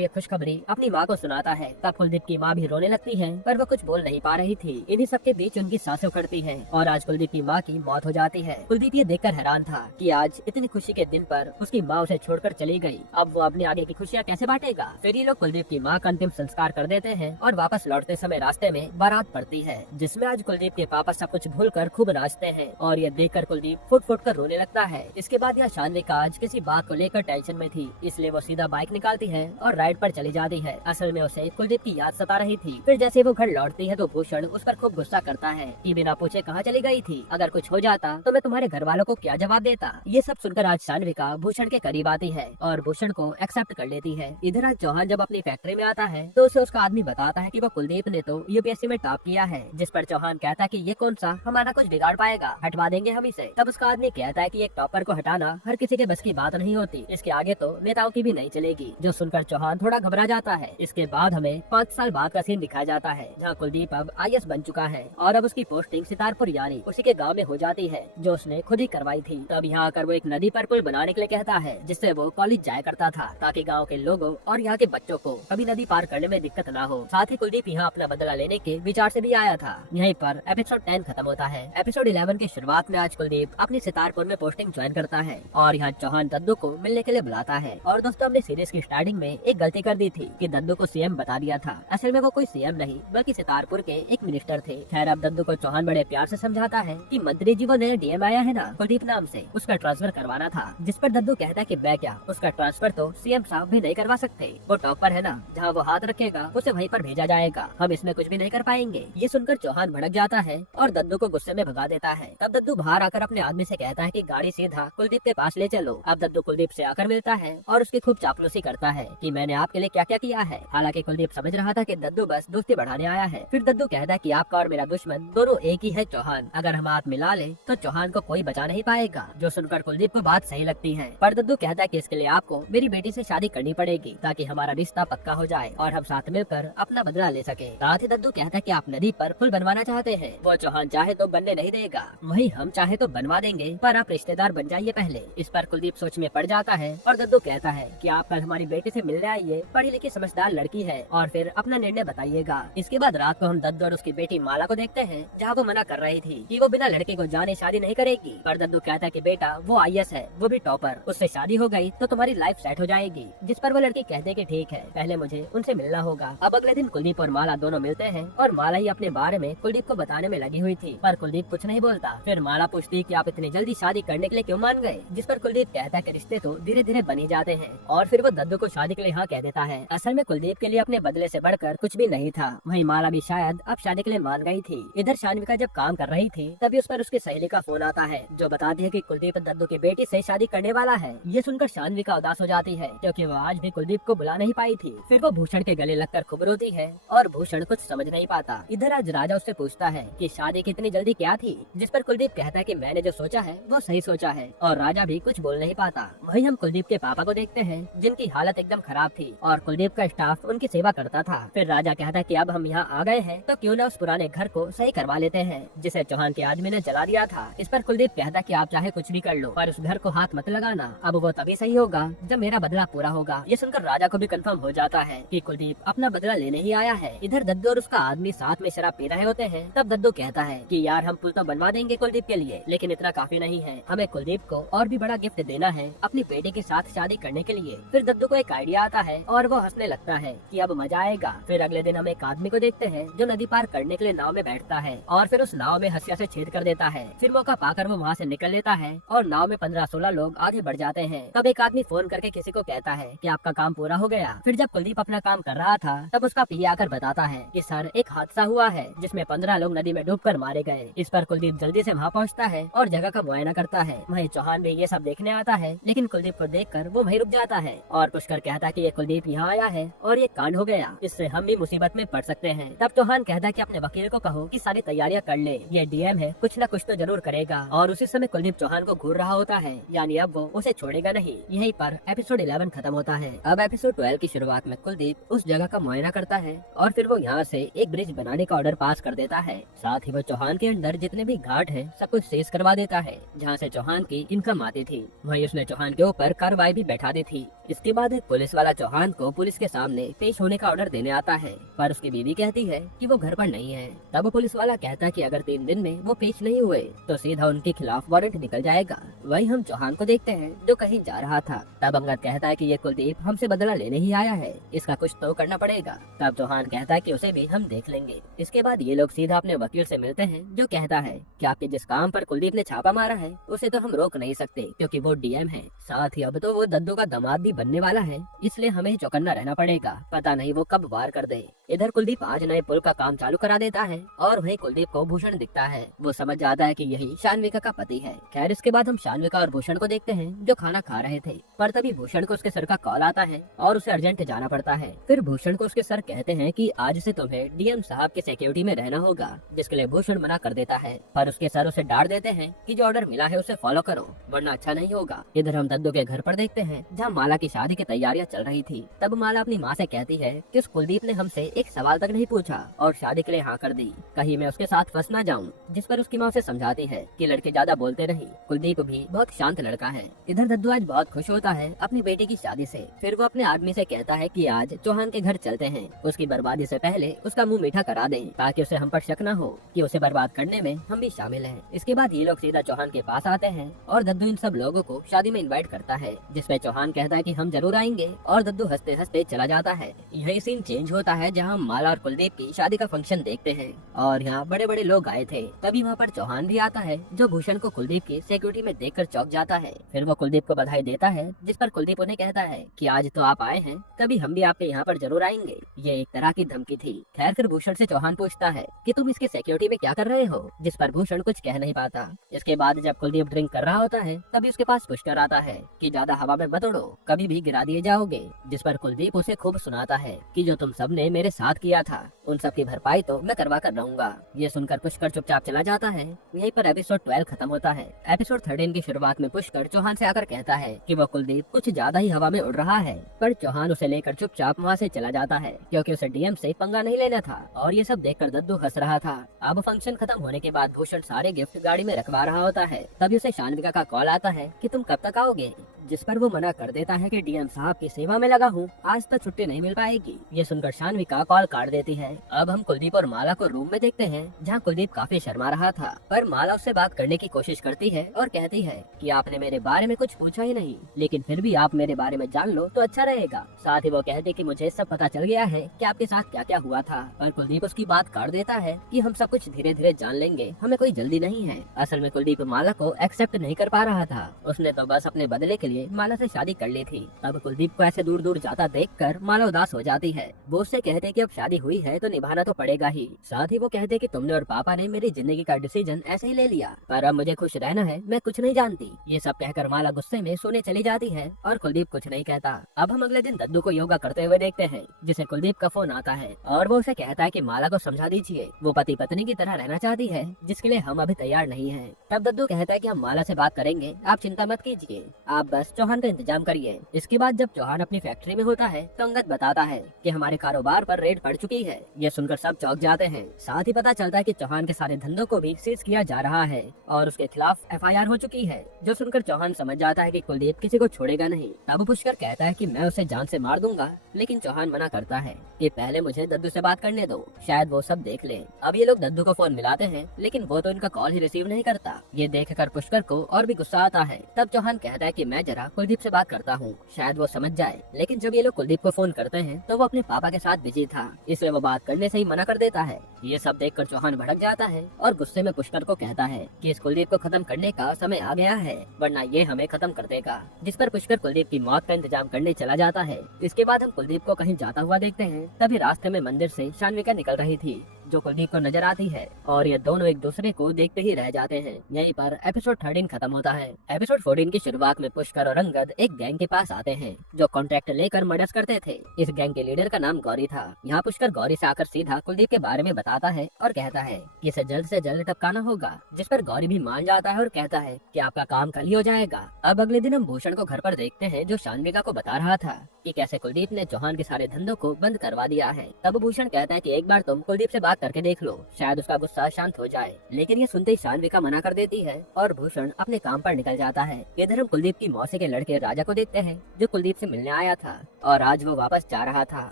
ये खुशखबरी अपनी माँ को सुनाता है। तब कुलदीप की माँ भी रोने लगती है, पर वो कुछ बोल नहीं पा रही थी। इन्हीं सबके बीच उनकी सांसें उखड़ती हैं और आज कुलदीप की माँ की मौत हो जाती है। कुलदीप ये देखकर हैरान था कि आज इतनी खुशी के दिन पर उसकी माँ उसे छोड़कर चली गई। अब वो अपने आगे की खुशियाँ कैसे बांटेगा। फिर ये लोग कुलदीप की माँ का अंतिम संस्कार कर देते हैं और वापस लौटते समय रास्ते में बारात पड़ती है, जिसमें आज कुलदीप के पापा सब कुछ भूलकर खूब नाचते हैं और ये देखकर कुलदीप फुट फुट कर रोने लगता है। इसके बाद यहाँ शान्विका आज किसी बात को लेकर टेंशन में थी, इसलिए वो सीधा बाइक निकालती है और राइड पर चली जाती है। असल में उसे कुलदीप की याद सता रही थी। फिर जैसे वो घर लौटती है तो भूषण उस पर खूब गुस्सा करता है कि बिना पूछे कहाँ चली गई थी, अगर कुछ हो जाता तो मैं तुम्हारे घर वालों को क्या जवाब देता। ये सब सुनकर आज शान्विका भूषण के करीब आती है और भूषण को एक्सेप्ट कर लेती है। इधर आज चौहान जब अपनी फैक्ट्री में आता है तो उसे उसका आदमी बताता है कि वो कुलदीप ने तो यूपीएससी में टॉप किया है, जिस पर चौहान कहता है कि ये कौन सा हमारा कुछ बिगाड़ पाएगा, हटवा देंगे हम इसे। तब उसका आदमी कहता है कि एक टॉपर को हटाना हर किसी के बस की बात नहीं होती, इसके आगे तो नेताओं की भी नहीं चलेगी। जो सुनकर चौहान थोड़ा घबरा जाता है। इसके बाद हमें 5 साल बाद का सीन दिखाया जाता है, जहाँ कुलदीप अब आईएएस बन चुका है और अब उसकी पोस्टिंग सितारपुर यानी उसी के गाँव में हो जाती है, जो उसने खुद ही करवाई थी। तब यहाँ आकर वो एक नदी पर पुल बनाने के लिए कहता है, जिससे वो कॉलेज जाया करता था, ताकि गाँव के लोगों और यहाँ के बच्चों को कभी नदी पार करने में दिक्कत ना हो। साथ ही कुलदीप यहाँ अपना बदला लेने के विचार से भी आया था। यहीं पर एपिसोड 10 खत्म होता है। एपिसोड 11 की शुरुआत में आज कुलदीप अपनी सितारपुर में पोस्टिंग ज्वाइन करता है और यहाँ चौहान दद्दू को मिलने के लिए बुलाता है। और दोस्तों, हमने सीरीज की स्टार्टिंग में एक गलती कर दी थी कि दद्दू को सीएम बता दिया था। असल में वो कोई सीएम नहीं बल्कि सितारपुर के एक मिनिस्टर थे। खैर, अब दद्दू को चौहान बड़े प्यार से समझाता है कि मंत्री जी वो नया डीएम आया है ना कुलदीप नाम से, उसका ट्रांसफर करवाना था। जिस पर दद्दू कहता है कि मैं क्या, उसका ट्रांसफर तो सीएम साहब भी नहीं करवा सकते, वो टॉपर है ना, जहाँ वो हाथ रखेगा उसे वहीं पर भेजा जाएगा, हम इसमें कुछ भी नहीं कर पाएंगे। ये सुनकर चौहान भड़क जाता है और दद्दू को गुस्से में भगा देता है। तब दद्दू बाहर आकर अपने आदमी से कहता है कि गाड़ी सीधा कुलदीप के पास ले चलो। अब दद्दू कुलदीप से आकर मिलता है और उसकी खूब चापलूसी करता है कि मैंने आपके लिए क्या क्या किया है। हालांकि कुलदीप समझ रहा था कि दद्दू बस दोस्ती बढ़ाने आया है। फिर दद्दू कहता है कि आपका और मेरा दुश्मन दोनों एक ही है चौहान, अगर हम हाथ मिला ले तो चौहान को कोई बचा नहीं पाएगा। जो सुनकर कुलदीप को बात सही लगती है, पर दद्दू कहता है कि इसके लिए आपको मेरी बेटी से शादी करनी पड़ेगी, ताकि हमारा रिश्ता पक्का हो जाए और हम साथ मिलकर अपना बदला ले सके। साथ ही दद्दू कहता है कि आप नदी पर पुल बनवाना चाहते हैं, वो चौहान चाहे तो बनने नहीं देगा, वही हम चाहे तो बनवा देंगे, पर आप रिश्तेदार बन जाइए पहले। इस पर कुलदीप सोच में पड़ जाता है और दद्दू कहता है कि आप कल हमारी बेटी से मिलने आइए, पढ़ी लिखी समझदार लड़की है, और फिर अपना निर्णय बताइएगा। इसके बाद रात को हम दद्दू और उसकी बेटी माला को देखते हैं, जहाँ वो मना कर रही थी कि वो बिना लड़के को जाने शादी नहीं करेगी। पर दद्दू कहता है कि बेटा वो आईएएस है, वो भी टॉपर, उससे शादी हो गई तो तुम्हारी लाइफ सेट हो जाएगी। जिस पर वो लड़की कहते कि ठीक है, पहले मुझे उनसे मिलना होगा। अब अगले दिन कुलदीप और माला दोनों मिलते हैं और माला ही अपने बारे में कुलदीप को बताने में लगी हुई थी, पर कुलदीप कुछ नहीं बोलता। फिर माला पूछती कि आप इतनी जल्दी शादी करने के लिए क्यों मान गए। जिस पर कुलदीप कहता है कि रिश्ते तो धीरे धीरे बनी जाते हैं, और फिर वो दद्दू को शादी के लिए हाँ कह देता है। असल में कुलदीप के लिए अपने बदले से बढ़कर कुछ भी नहीं था। वहीं माला भी शायद अब शादी के लिए मान गई थी। इधर शान्विका जब काम कर रही थी तभी उस पर उसकी सहेली का फोन आता है, जो बताती है कि कुलदीप दद्दू की बेटी से शादी करने वाला है। ये सुनकर शान्विका उदास हो जाती है, क्योंकि वो आज भी कुलदीप को बुला नहीं पाई थी। फिर वो भूषण के गले लगकर खूब रोती है और भूषण कुछ समझ नहीं पाता। इधर आज राजा उससे पूछता है कि शादी की इतनी जल्दी क्या थी, जिस पर कुलदीप कहता है कि मैंने जो सोचा है वो सही सोचा है, और राजा भी कुछ बोल नहीं पाता। वहीं हम कुलदीप के पापा को देखते हैं, जिनकी हालत एकदम खराब थी और कुलदीप का स्टाफ उनकी सेवा करता था। फिर राजा कहता है कि अब हम यहाँ आ गए हैं तो क्यों न उस पुराने घर को सही करवा लेते हैं, जिसे चौहान के आदमी ने जला दिया था। इस पर कुलदीप कहता है कि आप चाहे कुछ भी कर लो, पर उस घर को हाथ मत लगाना, अब वो तभी सही होगा जब मेरा बदला पूरा होगा। ये सुनकर राजा को भी कंफर्म हो जाता है कि कुलदीप अपना बदला लेने ही आया है। इधर दद्दू और उसका आदमी साथ में शराब पी रहे होते हैं। तब दद्दू कहता है कि यार हम पुल तो बनवा देंगे कुलदीप के लिए, लेकिन इतना काफी नहीं है, हमें कुलदीप को और भी बड़ा गिफ्ट देना है अपनी बेटी के साथ शादी करने के लिए। फिर दद्दू को एक आइडिया आता है और वो हंसने लगता है कि अब मजा आएगा। फिर अगले दिन हम एक आदमी को देखते हैं जो नदी पार करने के लिए नाव में बैठता है और फिर उस नाव में हंसिया से छेद कर देता है। फिर मौका पाकर वो वहाँ से निकल लेता है और नाव में 15-16 लोग आगे बढ़ जाते हैं। तब एक आदमी फोन करके किसी को कहता है कि आपका काम पूरा हो गया। फिर जब कुलदीप अपना काम कर रहा था तब उसका पीए आकर बताता है कि सर एक हादसा हुआ है जिसमें 15 लोग नदी में डूबकर मारे गए। इस पर कुलदीप जल्दी से वहाँ पहुँचता है और जगह का मुआयना करता है। वहीं चौहान भी ये सब देखने आता है, लेकिन कुलदीप को देखकर वो वहीं रुक जाता है और पुष्कर कहता है कि ये कुलदीप यहाँ आया है और ये कांड हो गया, इससे हम भी मुसीबत में पड़ सकते हैं। तब चौहान कहता है कि अपने वकील को कहो कि सारी तैयारियां कर ले, ये डीएम है, कुछ न कुछ तो जरूर करेगा। और उसी समय कुलदीप चौहान को घूर रहा होता है, यानी अब वो उसे छोड़ेगा नहीं। यहीं पर एपिसोड 11 खत्म होता है। अब एपिसोड 12 की शुरुआत में कुलदीप उस जगह का मुआयना करता है और फिर वो यहाँ से एक ब्रिज बनाने का ऑर्डर पास कर देता है। साथ ही वो चौहान के अंदर जितने भी घाट है सब कुछ शेष करवा देता है, जहाँ से चौहान की इनकम आती थी। वहीं उसने चौहान के ऊपर कार्रवाई भी बैठा दी थी। इसके बाद एक पुलिस वाला चौहान को पुलिस के सामने पेश होने का ऑर्डर देने आता है, पर उसकी बीवी कहती है कि वो घर पर नहीं है। तब पुलिस वाला कहता है कि अगर 3 दिन में वो पेश नहीं हुए तो सीधा उनके खिलाफ वारंट निकल जाएगा। वहीं हम चौहान को देखते हैं जो कहीं जा रहा था। तब अंगद कहता है कि ये कुलदीप हमसे बदला लेने ही आया है, इसका कुछ तो करना पड़ेगा। तब चौहान कहता है कि उसे भी हम देख लेंगे। इसके बाद ये लोग सीधा अपने वकील से मिलते हैं, जो कहता है कि आपके जिस काम पर कुलदीप ने छापा मारा है उसे तो हम रोक नहीं सकते, क्योंकि वो डीएम है। साथ ही अब तो वो दद्दू का दामाद भी बनने वाला है, इसलिए हमें चौकन्ना रहना पड़ेगा, पता नहीं वो कब वार कर दे। इधर कुलदीप आज नए पुल का काम चालू करा देता है और वहीं कुलदीप को भूषण दिखता है। वो समझ जाता है कि यही शानविका का पति है। खैर, इसके बाद हम शानविका और भूषण को देखते हैं जो खाना खा रहे थे, पर तभी भूषण को उसके सर का कॉल आता है और उसे अर्जेंट जाना पड़ता है। फिर भूषण को उसके सर कहते हैं कि आज से तुम्हें डीएम साहब की सिक्योरिटी में रहना होगा, जिसके लिए भूषण मना कर देता है, पर उसके सर उसे डांट देते हैं कि जो ऑर्डर मिला है उसे फॉलो करो, वरना अच्छा नहीं होगा। इधर हम दद्दू के घर पर देखते हैं जहाँ माला की शादी की तैयारियां चल रही थी। तब माला अपनी माँ से कहती है कि उस कुलदीप ने हमसे एक सवाल तक नहीं पूछा और शादी के लिए हाँ कर दी, कहीं मैं उसके साथ फंस ना जाऊं। जिस पर उसकी माँ उसे समझाती है कि लड़के ज्यादा बोलते नहीं, कुलदीप भी बहुत शांत लड़का है। इधर दद्दू आज बहुत खुश होता है अपनी बेटी की शादी से। फिर वो अपने आदमी से कहता है कि आज चौहान के घर चलते हैं, उसकी बर्बादी से पहले उसका मुंह मीठा करा दें, ताकि उसे हम पर शक न हो कि उसे बर्बाद करने में हम भी शामिल हैं। इसके बाद ये लोग सीधा चौहान के पास आते हैं और दद्दू इन सब लोगों को शादी में इनवाइट करता है, जिसमें चौहान कहता है कि हम जरूर आएंगे और दद्दू हंसते हंसते चला जाता है। यही सीन चेंज होता है जहाँ हम माला और कुलदीप की शादी का फंक्शन देखते हैं और यहाँ बड़े बड़े लोग आए थे। तभी वहाँ पर चौहान भी आता है, जो भूषण को कुलदीप की सिक्योरिटी में देखकर चौंक जाता है। फिर वो कुलदीप को बधाई देता है, जिस पर कुलदीप उन्हें कहता है कि आज तो आप आए हैं, कभी हम भी आपके यहाँ पर जरूर आएंगे। ये एक तरह की धमकी थी। खैर, फिर भूषण से चौहान पूछता है कि तुम इसकी सिक्योरिटी में क्या कर रहे हो, जिस पर भूषण कुछ कह नहीं पाता। इसके बाद जब कुलदीप ड्रिंक कर रहा होता है तभी उसके पास पुष्कर आता है कि ज्यादा हवा में मत उड़ो, कभी भी गिरा दिए जाओगे। जिस पर कुलदीप उसे खूब सुनाता है कि जो तुम सबने मेरे साथ किया था उन सब की भरपाई तो मैं करवा कर रहूंगा। ये सुनकर पुष्कर चुपचाप चला जाता है। यहीं पर एपिसोड 12 खत्म होता है। एपिसोड 13 की शुरुआत में पुष्कर चौहान से आकर कहता है कि वो कुलदीप कुछ ज्यादा ही हवा में उड़ रहा है, पर चौहान उसे लेकर चुपचाप वहाँ से चला जाता है, क्योंकि उसे डीएम से पंगा नहीं लेना था। और ये सब देखकर दद्दू हंस रहा था। अब फंक्शन खत्म होने के बाद भूषण सारे गिफ्ट गाड़ी में रखवा रहा होता है। तभी उसे शानविका का कॉल आता है कि तुम कब तक आओगे, जिस पर वो मना कर देता है कि डीएम साहब की सेवा में लगा हूँ, आज तक छुट्टी नहीं मिल पाएगी। ये सुनकर शानविका कॉल काट देती है। अब हम कुलदीप और माला को रूम में देखते हैं, जहाँ कुलदीप काफी शर्मा रहा था, पर माला उससे बात करने की कोशिश करती है और कहती है कि आपने मेरे बारे में कुछ पूछा ही नहीं, लेकिन फिर भी आप मेरे बारे में जान लो तो अच्छा रहेगा। साथ ही वो कहते कि मुझे सब पता चल गया है कि आपके साथ क्या क्या हुआ था, पर कुलदीप उसकी बात काट देता है कि हम सब कुछ धीरे धीरे जान लेंगे, हमें कोई जल्दी नहीं है। असल में कुलदीप माला को एक्सेप्ट नहीं कर पा रहा था, उसने तो बस अपने बदले के लिए माला से शादी कर ली थी। तब कुलदीप को ऐसे दूर दूर जाता देखकर माला उदास हो जाती है। वो उससे कहते कि अब शादी हुई है तो निभाना तो पड़ेगा ही। साथ ही वो कहते कि तुमने और पापा ने मेरी जिंदगी का डिसीजन ऐसे ही ले लिया, पर अब मुझे खुश रहना है, मैं कुछ नहीं जानती। ये सब कहकर माला गुस्से में सोने चली जाती है और कुलदीप कुछ नहीं कहता। अब हम अगले दिन दद्दू को योगा करते हुए देखते हैं, जिसे कुलदीप का फोन आता है और वो उसे कहता है कि माला को समझा दीजिए, वो पति पत्नी की तरह रहना चाहती है, जिसके लिए हम अभी तैयार नहीं हैं। तब दद्दू कहता है कि हम माला से बात करेंगे, आप चिंता मत कीजिए, आप बस चौहान का इंतजाम करिए। इसके बाद जब चौहान अपनी फैक्ट्री में होता है तो अंगद बताता है कि हमारे कारोबार पर रेड पड़ चुकी है। ये सुनकर सब चौंक जाते हैं। साथ ही पता चलता है कि चौहान के सारे धंधों को भी सीज किया जा रहा है और उसके खिलाफ एफआईआर हो चुकी है, जो सुनकर चौहान समझ जाता है कि कुलदीप किसी को छोड़ेगा नहीं। तब पुष्कर कहता है कि मैं उसे जान से मार दूंगा, लेकिन चौहान मना करता है कि पहले मुझे दद्दू से बात करने दो, शायद वो सब देख ले। अब ये लोग दद्दू को फोन मिलाते हैं, लेकिन वो तो इनका कॉल ही रिसीव नहीं करता। ये देखकर पुष्कर को और भी गुस्सा आता है। तब चौहान कहता है कि मैं जरा कुलदीप से बात करता हूँ, शायद वो समझ जाए। लेकिन जब ये लोग कुलदीप को फोन करते हैं तो वो अपने पापा के साथ बिजी था, इसलिए वो बात करने से ही मना कर देता है। ये सब देखकर चौहान भड़क जाता है और गुस्से में पुष्कर को कहता है कि इस कुलदीप को खत्म करने का समय आ गया है, वरना ये हमें खत्म कर देगा। जिस पर पुष्कर कुलदीप की मौत का इंतजाम करने चला जाता है। इसके बाद हम कुलदीप को कहीं जाता हुआ देखते हैं। तभी रास्ते में मंदिर से शानविका निकल रही थी, जो कुलदीप को नजर आती है और ये दोनों एक दूसरे को देखते ही रह जाते हैं। यहीं पर एपिसोड 13 खत्म होता है। एपिसोड 14 की शुरुआत में पुष्कर और अंगद एक गैंग के पास आते हैं, जो कॉन्ट्रैक्ट लेकर मर्डर्स करते थे। इस गैंग के लीडर का नाम गौरी था। यहाँ पुष्कर गौरी से आकर सीधा कुलदीप के बारे में बताता है और कहता है कि इसे जल्द से जल्द टपकाना होगा, जिस पर गौरी भी मान जाता है और कहता है कि आपका काम कल ही हो जाएगा। अब अगले दिन हम भूषण को घर पर देखते हैं, जो शानविका को बता रहा था कि कैसे कुलदीप ने चौहान के सारे धंधों को बंद करवा दिया है। तब भूषण कहता है कि एक बार तुम कुलदीप से बात करके देख लो, शायद उसका गुस्सा शांत हो जाए। लेकिन ये सुनते ही शानविका मना कर देती है और भूषण अपने काम पर निकल जाता है। इधर हम कुलदीप की मौसी के लड़के राजा को देखते हैं, जो कुलदीप से मिलने आया था और आज वो वापस जा रहा था।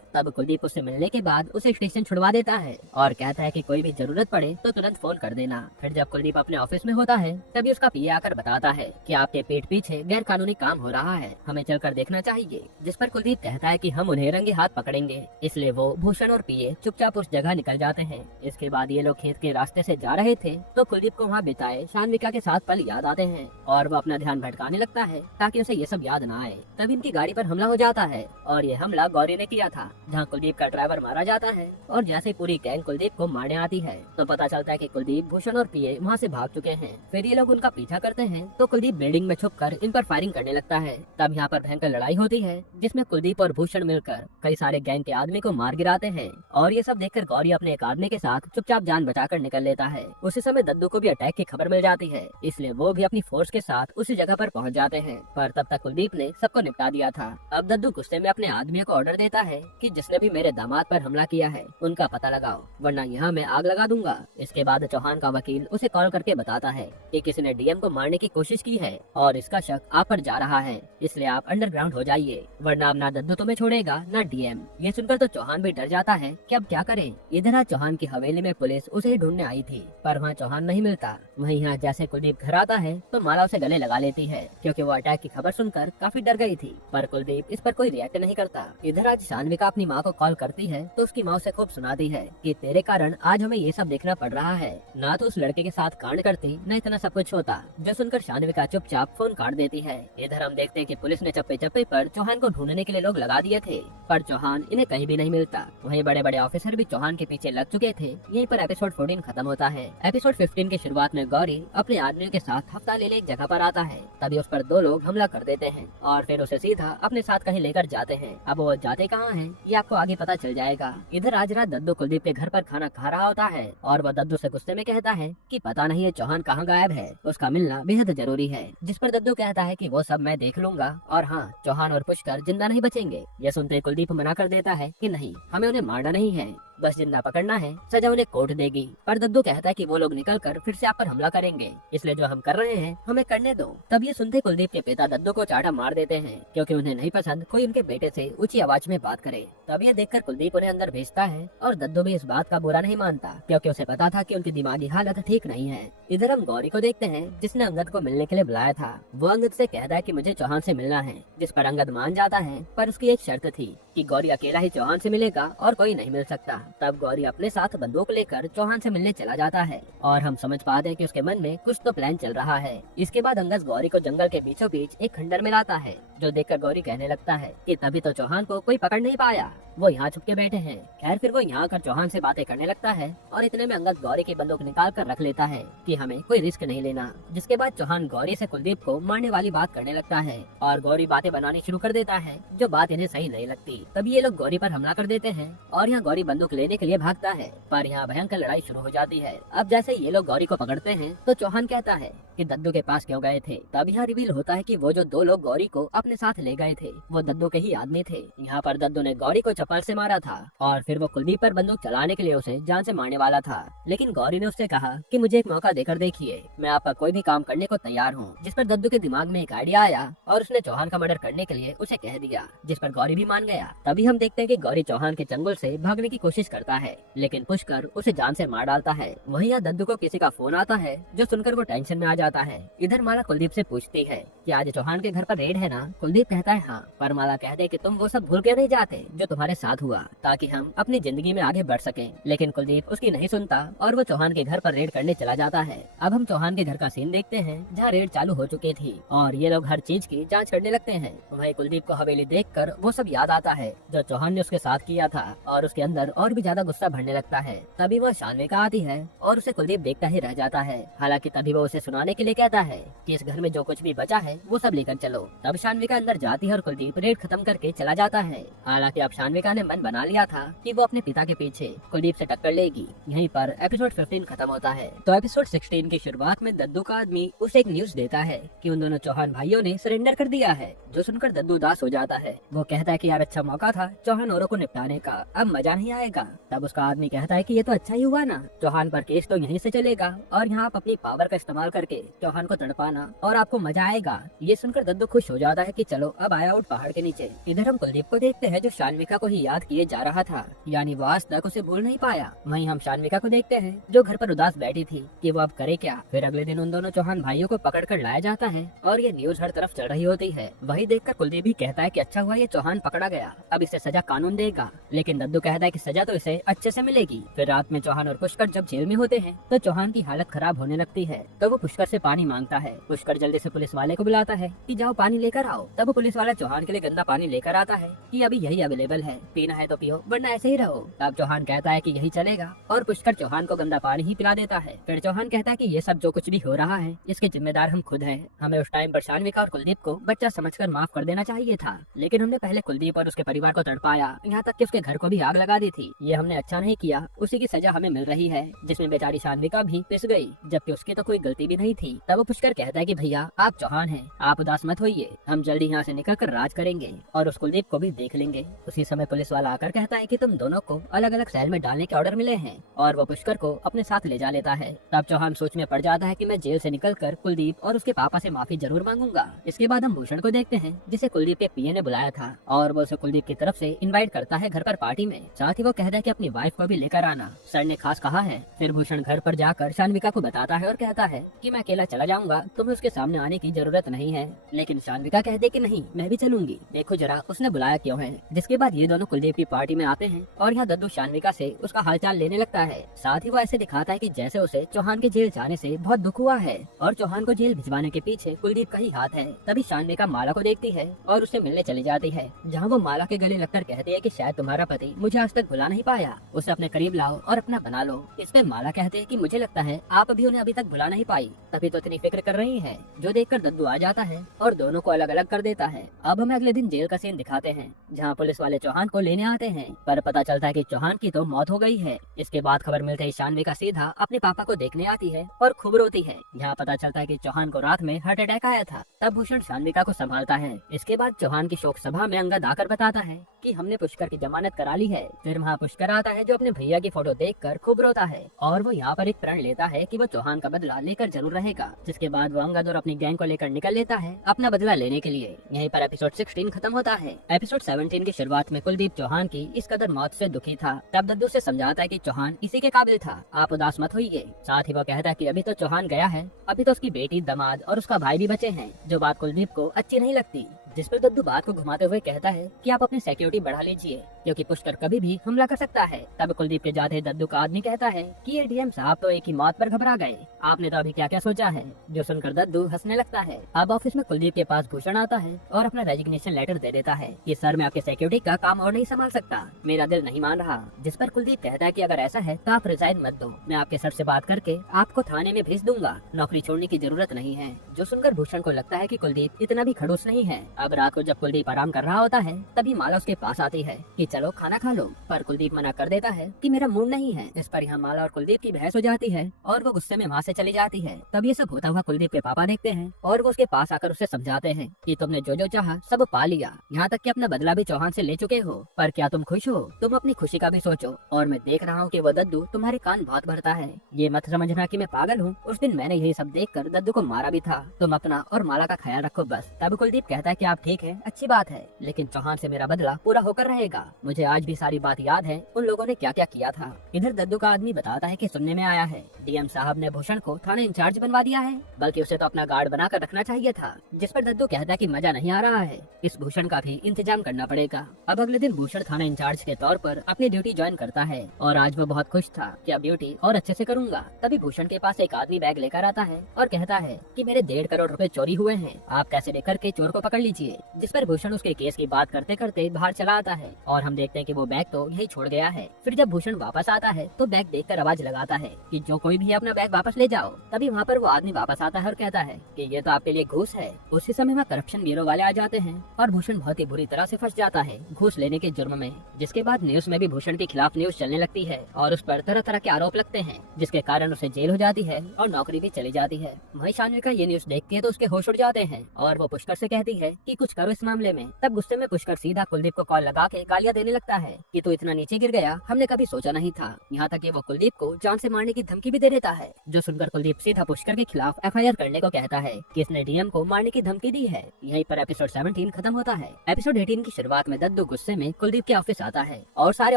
तब कुलदीप उससे मिलने के बाद उसे स्टेशन छुड़वा देता है और कहता है कि कोई भी जरूरत पड़े तो तुरंत फोन कर देना। फिर जब कुलदीप अपने ऑफिस में होता है तभी उसका पीए आकर बताता है कि आपके पीठ पीछे गैर कानूनी काम हो रहा है, हमें चलकर देखना चाहिए। जिस पर कुलदीप कहता है कि हम उन्हें रंगे हाथ पकड़ेंगे। इसलिए वो भूषण और पीए चुपचाप उस जगह निकल जाते हैं। इसके बाद ये लोग खेत के रास्ते से जा रहे थे तो कुलदीप को वहाँ बिताए शानविका के साथ पल याद आते हैं और वो अपना ध्यान भटकाने लगता है ताकि उसे ये सब याद न आए। तभी इनकी गाड़ी पर हमला हो जाता है और ये हमला गौरी ने किया था, जहाँ कुलदीप का ड्राइवर मारा जाता है। और जैसे पूरी गैंग कुलदीप को मारने आती है तो पता चलता है कि कुलदीप, भूषण और पीए वहाँ से भाग चुके हैं। फिर ये लोग उनका पीछा करते हैं तो कुलदीप बिल्डिंग में छुपकर इन पर फायरिंग करने लगता है। तब यहाँ पर भयंकर लड़ाई होती है जिसमें कुलदीप और भूषण मिलकर कई सारे गैंग के आदमी को मार गिराते हैं। और ये सब देखकर गौरी अपने एक आदमी के साथ चुपचाप जान बचाकर निकल लेता है। उसी समय दद्दू को भी अटैक की खबर मिल जाती है, इसलिए वो भी अपनी फोर्स के साथ उसी जगह पर पहुंच जाते हैं। पर तब तक कुलदीप ने सबको निपटा दिया था। अब दद्दू गुस्से में अपने आदमियों को ऑर्डर देता है कि जिसने भी मेरे दामाद पर हमला किया है उनका पता लगाओ, वरना यहाँ मैं आग लगा दूंगा। इसके बाद चौहान का वकील उसे कॉल करके बताता है कि किसी ने डीएम को मारने की कोशिश की है और इसका शक आप पर जा रहा है, इसलिए आप अंडरग्राउंड हो जाइए, वरना अब ना दद्दू तुम्हें छोड़ेगा ना डीएम। ये सुनकर तो चौहान भी डर जाता है कि अब क्या करें। इधर आज चौहान की हवेली में पुलिस उसे ही ढूंढने आई थी, पर वहाँ चौहान नहीं मिलता। वहीं यहाँ जैसे कुलदीप घर आता है तो माला उसे गले लगा लेती है, क्योंकि वो अटैक की खबर सुनकर काफी डर गई थी। पर कुलदीप इस पर कोई रिएक्ट नहीं करता। इधर आज शानविका अपनी माँ को कॉल करती है तो उसकी माँ उसे खूब सुनाती है कि तेरे कारण आज हमें ये सब देखना पड़ रहा है, ना तो उस लड़के के साथ कांड करती न इतना सब कुछ होता। जो सुनकर शानविका चुपचाप फोन काट देती है। इधर हम देखते हैं कि पुलिस ने चप्पे चप्पे पर चौहान को ढूंढने के लिए लोग लगा दिए थे, पर चौहान इन्हें कहीं भी नहीं मिलता। वहीं बड़े बड़े ऑफिसर भी चौहान के पीछे लग चुके थे। यहीं पर एपिसोड 14 खत्म होता है। एपिसोड 15 की शुरुआत में गौरी अपने आदमियों के साथ हफ्ता ले एक जगह पर आता है, तभी उस पर दो लोग हमला कर देते हैं और फिर उसे सीधा अपने साथ कहीं लेकर जाते हैं। अब वो जाते कहाँ हैं ये आपको आगे पता चल जाएगा। इधर आज रात दद्दू कुलदीप के घर पर खाना खा रहा होता है और वह दद्दू से गुस्से में कहता है कि पता नहीं है चौहान कहाँ गायब है, उसका मिलना बेहद जरूरी है। जिस पर दद्दू कहता है कि वो सब मैं देख लूंगा और हाँ, चौहान और पुष्कर जिंदा नहीं बचेंगे। यह सुनते कुलदीप मना कर देता है कि नहीं, हमें उन्हें मारना नहीं है, बस जिंदा पकड़ना है, सजा उन्हें कोर्ट देगी। पर दद्दू कहता है कि वो लोग निकलकर फिर से आप पर हमला करेंगे, इसलिए जो हम कर रहे हैं हमें करने दो। तब ये सुनते कुलदीप के पिता दद्दू को चाटा मार देते हैं, क्योंकि उन्हें नहीं पसंद कोई उनके बेटे से ऊंची आवाज में बात करे। तब ये देखकर कुलदीप उन्हें अंदर भेजता है और दद्दू भी इस बात का बुरा नहीं मानता, क्योंकि उसे पता था कि उनकी दिमागी हालत ठीक नहीं है। इधर हम गौरी को देखते हैं जिसने अंगद को मिलने के लिए बुलाया था। वो अंगद से कहता है कि मुझे चौहान से मिलना है, जिस पर अंगद मान जाता है, पर उसकी एक शर्त थी कि गौरी अकेला ही चौहान से मिलेगा और कोई नहीं मिल सकता। तब गौरी अपने साथ बंदूक लेकर चौहान से मिलने चला जाता है और हम समझ पाते हैं कि उसके मन में कुछ तो प्लान चल रहा है। इसके बाद अंगद गौरी को जंगल के बीचों बीच एक खंडर में लाता है, जो देखकर गौरी कहने लगता है कि तभी तो चौहान को कोई पकड़ नहीं पाया, वो यहाँ छुप के बैठे हैं। खैर फिर वो यहाँ आकर चौहान से बातें करने लगता है और इतने में अंगद गौरी की बंदूक निकाल कर रख लेता है कि हमें कोई रिस्क नहीं लेना। जिसके बाद चौहान गौरी से कुलदीप को मारने वाली बात करने लगता है और गौरी बातें बनानी शुरू कर देता है, जो बात इन्हें सही नहीं लगती। तभी ये लोग गौरी पर हमला कर देते हैं और यहाँ गौरी बंदूक लेने के लिए भागता है, पर यहाँ भयंकर लड़ाई शुरू हो जाती है। अब जैसे ये लोग गौरी को पकड़ते हैं तो चौहान कहता है कि दद्दू के पास क्यों गए थे। तब यहाँ रिवील होता है कि वो जो दो लोग गौरी को अपने साथ ले गए थे वो दद्दू के ही आदमी थे। यहाँ पर दद्दू ने गौरी को चप्पल से मारा था और फिर वो कुलदीप पर बंदूक चलाने के लिए उसे जान से मारने वाला था, लेकिन गौरी ने उससे कहा कि मुझे एक मौका देकर देखिए, मैं आपका कोई भी काम करने को तैयार हूँ। जिस पर दद्दू के दिमाग में एक आइडिया आया और उसने चौहान का मर्डर करने के लिए उसे कह दिया, जिस पर गौरी भी मान गया। तभी हम देखते हैं कि गौरी चौहान के चंगुल से भागने की कोशिश करता है, लेकिन पुष्कर उसे जान से मार डालता है। वहीं यहाँ दद्दू को किसी का फोन आता है, जो सुनकर वो टेंशन में आ जाता है। इधर माला कुलदीप से पूछती है कि आज चौहान के घर पर रेड है ना। कुलदीप कहता है हाँ, पर माला कहते हैं कि तुम वो सब भूल के नहीं जाते जो तुम्हारे साथ हुआ, ताकि हम अपनी जिंदगी में आगे बढ़ सकें। लेकिन कुलदीप उसकी नहीं सुनता और वो चौहान के घर पर रेड करने चला जाता है। अब हम चौहान के घर का सीन देखते हैं, जहाँ रेड चालू हो चुकी थी और ये लोग हर चीज की जांच करने लगते हैं। वहीं कुलदीप को हवेली देखकर वो सब याद आता है जो चौहान ने उसके साथ किया था और उसके अंदर और भी ज्यादा गुस्सा भरने लगता है। तभी वह शानविका आती है और उसे कुलदीप देखता ही रह जाता है। हालांकि तभी वो उसे सुनाने के लिए कहता है कि इस घर में जो कुछ भी बचा है वो सब लेकर चलो। तब शानविका शानविका अंदर जाती है और कुलदीप रेड खत्म करके चला जाता है। हालांकि अब शानविका ने मन बना लिया था कि वो अपने पिता के पीछे कुलदीप से टक्कर लेगी। यहीं पर एपिसोड 15 खत्म होता है। तो एपिसोड 16 की शुरुआत में दद्दू का आदमी उसे एक न्यूज देता है कि उन दोनों चौहान भाइयों ने सरेंडर कर दिया है, जो सुनकर दद्दू उदास हो जाता है। वो कहता है कि यार अच्छा मौका था चौहान औरों को निपटाने का, अब मजा नहीं आएगा। तब उसका आदमी कहता है कि ये तो अच्छा ही हुआ ना, चौहान पर केस तो यहीं से चलेगा और यहाँ आप अपनी पावर का इस्तेमाल करके चौहान को तड़पाना और आपको मजा आएगा। ये सुनकर दद्दू खुश हो जाता है कि चलो अब आया आउट पहाड़ के नीचे। इधर हम कुलदीप को देखते हैं जो शानविका को ही याद किए जा रहा था, यानी वो आज तक उसे भूल नहीं पाया। वहीं हम शानविका को देखते हैं जो घर पर उदास बैठी थी कि वो अब करे क्या। फिर अगले दिन उन दोनों चौहान भाइयों को पकड़ कर लाया जाता है और ये न्यूज हर तरफ चल रही होती है। वही देखकर कुलदीप भी कहता है कि अच्छा हुआ ये चौहान पकड़ा गया, अब इसे सजा कानून देगा। लेकिन दद्दू कहता है कि सजा तो इसे अच्छे से मिलेगी। फिर रात में चौहान और पुष्कर जब जेल में होते हैं तो चौहान की हालत खराब होने लगती है। तो वो पुष्कर से पानी मांगता है। पुष्कर जल्दी से पुलिस वाले को बुलाता है कि जाओ पानी लेकर आओ। तब पुलिस वाला चौहान के लिए गंदा पानी लेकर आता है कि अभी यही अवेलेबल है, पीना है तो पियो वरना ऐसे ही रहो। तब चौहान कहता है कि यही चलेगा और पुष्कर चौहान को गंदा पानी ही पिला देता है। फिर चौहान कहता है कि ये सब जो कुछ भी हो रहा है इसके जिम्मेदार हम खुद हैं। हमें उस टाइम पर शानविका और कुलदीप को बच्चा समझकर माफ कर देना चाहिए था, लेकिन हमने पहले कुलदीप और उसके परिवार को तड़पाया, यहाँ तक कि उसके घर को भी आग लगा दी थी। ये हमने अच्छा नहीं किया, उसी की सजा हमें मिल रही है, जिसमें बेचारी शानविका भी पिस गई, जबकि उसकी तो कोई गलती भी नहीं थी। तब वो पुष्कर कहता है कि भैया आप चौहान हैं, आप उदास मत होइए, हम जल्दी यहाँ से निकल कर राज करेंगे और उस कुलदीप को भी देख लेंगे। उसी समय पुलिस वाला आकर कहता है कि तुम दोनों को अलग अलग सेल में डालने के ऑर्डर मिले हैं और वो पुष्कर को अपने साथ ले जा लेता है। तब चौहान सोच में पड़ जाता है कि मैं जेल से निकलकर कुलदीप और उसके पापा से माफी जरूर मांगूंगा। इसके बाद हम भूषण को देखते हैं जिसे कुलदीप के पीए ने बुलाया था और वो उसे कुलदीप की तरफ से इनवाइट करता है घर पर पार्टी में। साथ ही वो कहता है कि अपनी वाइफ को भी लेकर आना, सर ने खास कहा है। फिर भूषण घर पर जाकर शानविका को बताता है और कहता है कि मैं अकेला चला जाऊंगा, तुम्हें उसके सामने आने की जरूरत नहीं है। लेकिन शानविका कहते कि नहीं मैं भी चलूंगी, देखो जरा उसने बुलाया क्यों है। जिसके बाद ये दोनों कुलदीप की पार्टी में आते हैं और यहाँ दद्दू शानविका से उसका हालचाल लेने लगता है। साथ ही वो ऐसे दिखाता है कि जैसे उसे चौहान के जेल जाने से बहुत दुख हुआ है और चौहान को जेल भिजवाने के पीछे कुलदीप का ही हाथ है। तभी शानविका माला को देखती है और उससे मिलने चली जाती है, जहाँ वो माला के गले लगकर कहती है कि शायद तुम्हारा पति मुझे आज तक भुला नहीं पाया, उसे अपने करीब लाओ और अपना बना लो। इस पे माला कहते हैं कि मुझे लगता है आप भी उन्हें अभी तक भुला नहीं पाई, तभी तो इतनी फिक्र कर रही है। जो देखकर दद्दू आ जाता है और दोनों को अलग अलग कर देता है। अब हमें अगले दिन जेल का सीन दिखाते हैं, जहाँ पुलिस वाले चौहान को लेने आते हैं, पर पता चलता है कि चौहान की तो मौत हो गई है। इसके बाद खबर मिलते ही शानविका सीधा अपने पापा को देखने आती है और खूब रोती है। यहाँ पता चलता है कि चौहान को रात में हार्ट अटैक आया था। तब भूषण शानविका को संभालता है। इसके बाद चौहान की शोक सभा में अंगद आकर बताता है कि हमने पुष्कर की जमानत करा ली है। फिर वहाँ पुष्कर आता है जो अपने भैया की फोटो देखकर खूब रोता है और वो यहाँ पर एक प्रण लेता है कि वो चौहान का बदला लेकर जरूर रहेगा। जिसके बाद वो अंगद और अपनी गैंग को लेकर निकल लेता है अपना बदला लेने के लिए। यहीं पर एपिसोड 16 खत्म होता है। एपिसोड 17 की शुरुआत में कुलदीप चौहान की इस कदर मौत से दुखी था। तब दद्दू से समझाता है कि चौहान इसी के काबिल था, आप उदास मत होइए। साथ ही वो कहता है कि अभी तो चौहान गया है, अभी तो उसकी बेटी, दामाद और उसका भाई भी बचे हैं, जो बात कुलदीप को अच्छी नहीं लगती। जिस पर दद्दू बात को घुमाते हुए कहता है कि आप अपनी सिक्योरिटी बढ़ा लीजिए क्योंकि पुष्कर कभी भी हमला कर सकता है। तब कुलदीप के जाते दद्दू का आदमी कहता है कि ये डीएम साहब तो एक ही मौत पर घबरा गए, आपने तो अभी क्या क्या सोचा है। जो सुनकर दद्दू हंसने लगता है। अब ऑफिस में कुलदीप के पास भूषण आता है और अपना रेजिग्नेशन लेटर दे देता है कि सर मैं आपके सिक्योरिटी का काम और नहीं संभाल सकता, मेरा दिल नहीं मान रहा। जिस पर कुलदीप कहता है कि अगर ऐसा है तो आप रिजाइन मत दो, मैं आपके सर से बात करके आपको थाने में भेज दूंगा, नौकरी छोड़ने की जरूरत नहीं है। जो सुनकर भूषण को लगता है कि कुलदीप इतना भी खड़ूस नहीं है। अब रात को जब कुलदीप आराम कर रहा होता है तभी माला उसके पास आती है कि चलो खाना खा लो, पर कुलदीप मना कर देता है कि मेरा मूड नहीं है। इस पर यहाँ माला और कुलदीप की बहस हो जाती है और वो गुस्से में वहाँ से चली जाती है। तब ये सब होता हुआ कुलदीप के पापा देखते हैं और वो उसके पास आकर उसे समझाते हैं कि तुमने जो जो चाहा सब पा लिया, यहाँ तक कि अपना बदला भी चौहान से ले चुके हो, पर क्या तुम खुश हो? तुम अपनी खुशी का भी सोचो। और मैं देख रहा हूँ कि वो दद्दू तुम्हारे कान बहुत भरता है, ये मत समझना कि मैं पागल हूँ। उस दिन मैंने यही सब देखकर दद्दू को मारा भी था। तुम अपना और माला का ख्याल रखो बस। तब कुलदीप कहता है कि आप ठीक है, अच्छी बात है, लेकिन चौहान से मेरा बदला पूरा होकर रहेगा। मुझे आज भी सारी बात याद है उन लोगों ने क्या क्या किया था। इधर दद्दू का आदमी बताता है कि सुनने में आया है डीएम साहब ने भूषण को थाने इंचार्ज बनवा दिया है, बल्कि उसे तो अपना गार्ड बनाकर रखना चाहिए था। जिस पर दद्दू कहता है कि मजा नहीं आ रहा है, इस भूषण का भी इंतजाम करना पड़ेगा। अब अगले दिन भूषण थाना इंचार्ज के तौर पर अपनी ड्यूटी ज्वाइन करता है और आज वो बहुत खुश था कि अब ड्यूटी और अच्छे से करूंगा। तभी भूषण के पास एक आदमी बैग लेकर आता है और कहता है कि मेरे 1.5 करोड़ रुपए चोरी हुए हैं, आप कैसे लेकर के चोर को पकड़ लीजिए। जिस पर भूषण उसके केस की बात करते करते बाहर चला आता है और हम देखते हैं कि वो बैग तो यही छोड़ गया है। फिर जब भूषण वापस आता है तो बैग देखकर आवाज लगाता है कि जो कोई भी अपना बैग वापस ले जाओ। तभी वहाँ पर वो आदमी वापस आता है और कहता है कि ये तो आपके लिए घूस है। उसी समय वहाँ करप्शन ब्यूरो वाले आ जाते हैं और भूषण बहुत ही बुरी तरह से फंस जाता है घूस लेने के जुर्म में। जिसके बाद न्यूज में भी भूषण के खिलाफ न्यूज चलने लगती है और उस पर तरह तरह के आरोप लगते हैं, जिसके कारण उसे जेल हो जाती है और नौकरी भी चली जाती है। वहीं शान्विका ये न्यूज देखती है तो उसके होश उड़ जाते हैं और वो पुष्कर से कहती है कि कुछ करो इस मामले में। तब गुस्से में पुष्कर सीधा कुलदीप को कॉल लगा के गालियां देने लगता है कि तू इतना नीचे गिर गया, हमने कभी सोचा नहीं था। यहाँ तक कि वो कुलदीप को जान से मारने की धमकी भी दे देता है, जो सुनकर कुलदीप सीधा पुष्कर के खिलाफ FIR करने को कहता है कि इसने DM को मारने की धमकी दी है। यहीं पर एपिसोड 17 खत्म होता है। एपिसोड 18 की शुरुआत में दद्दू गुस्से में कुलदीप के ऑफिस आता है और सारे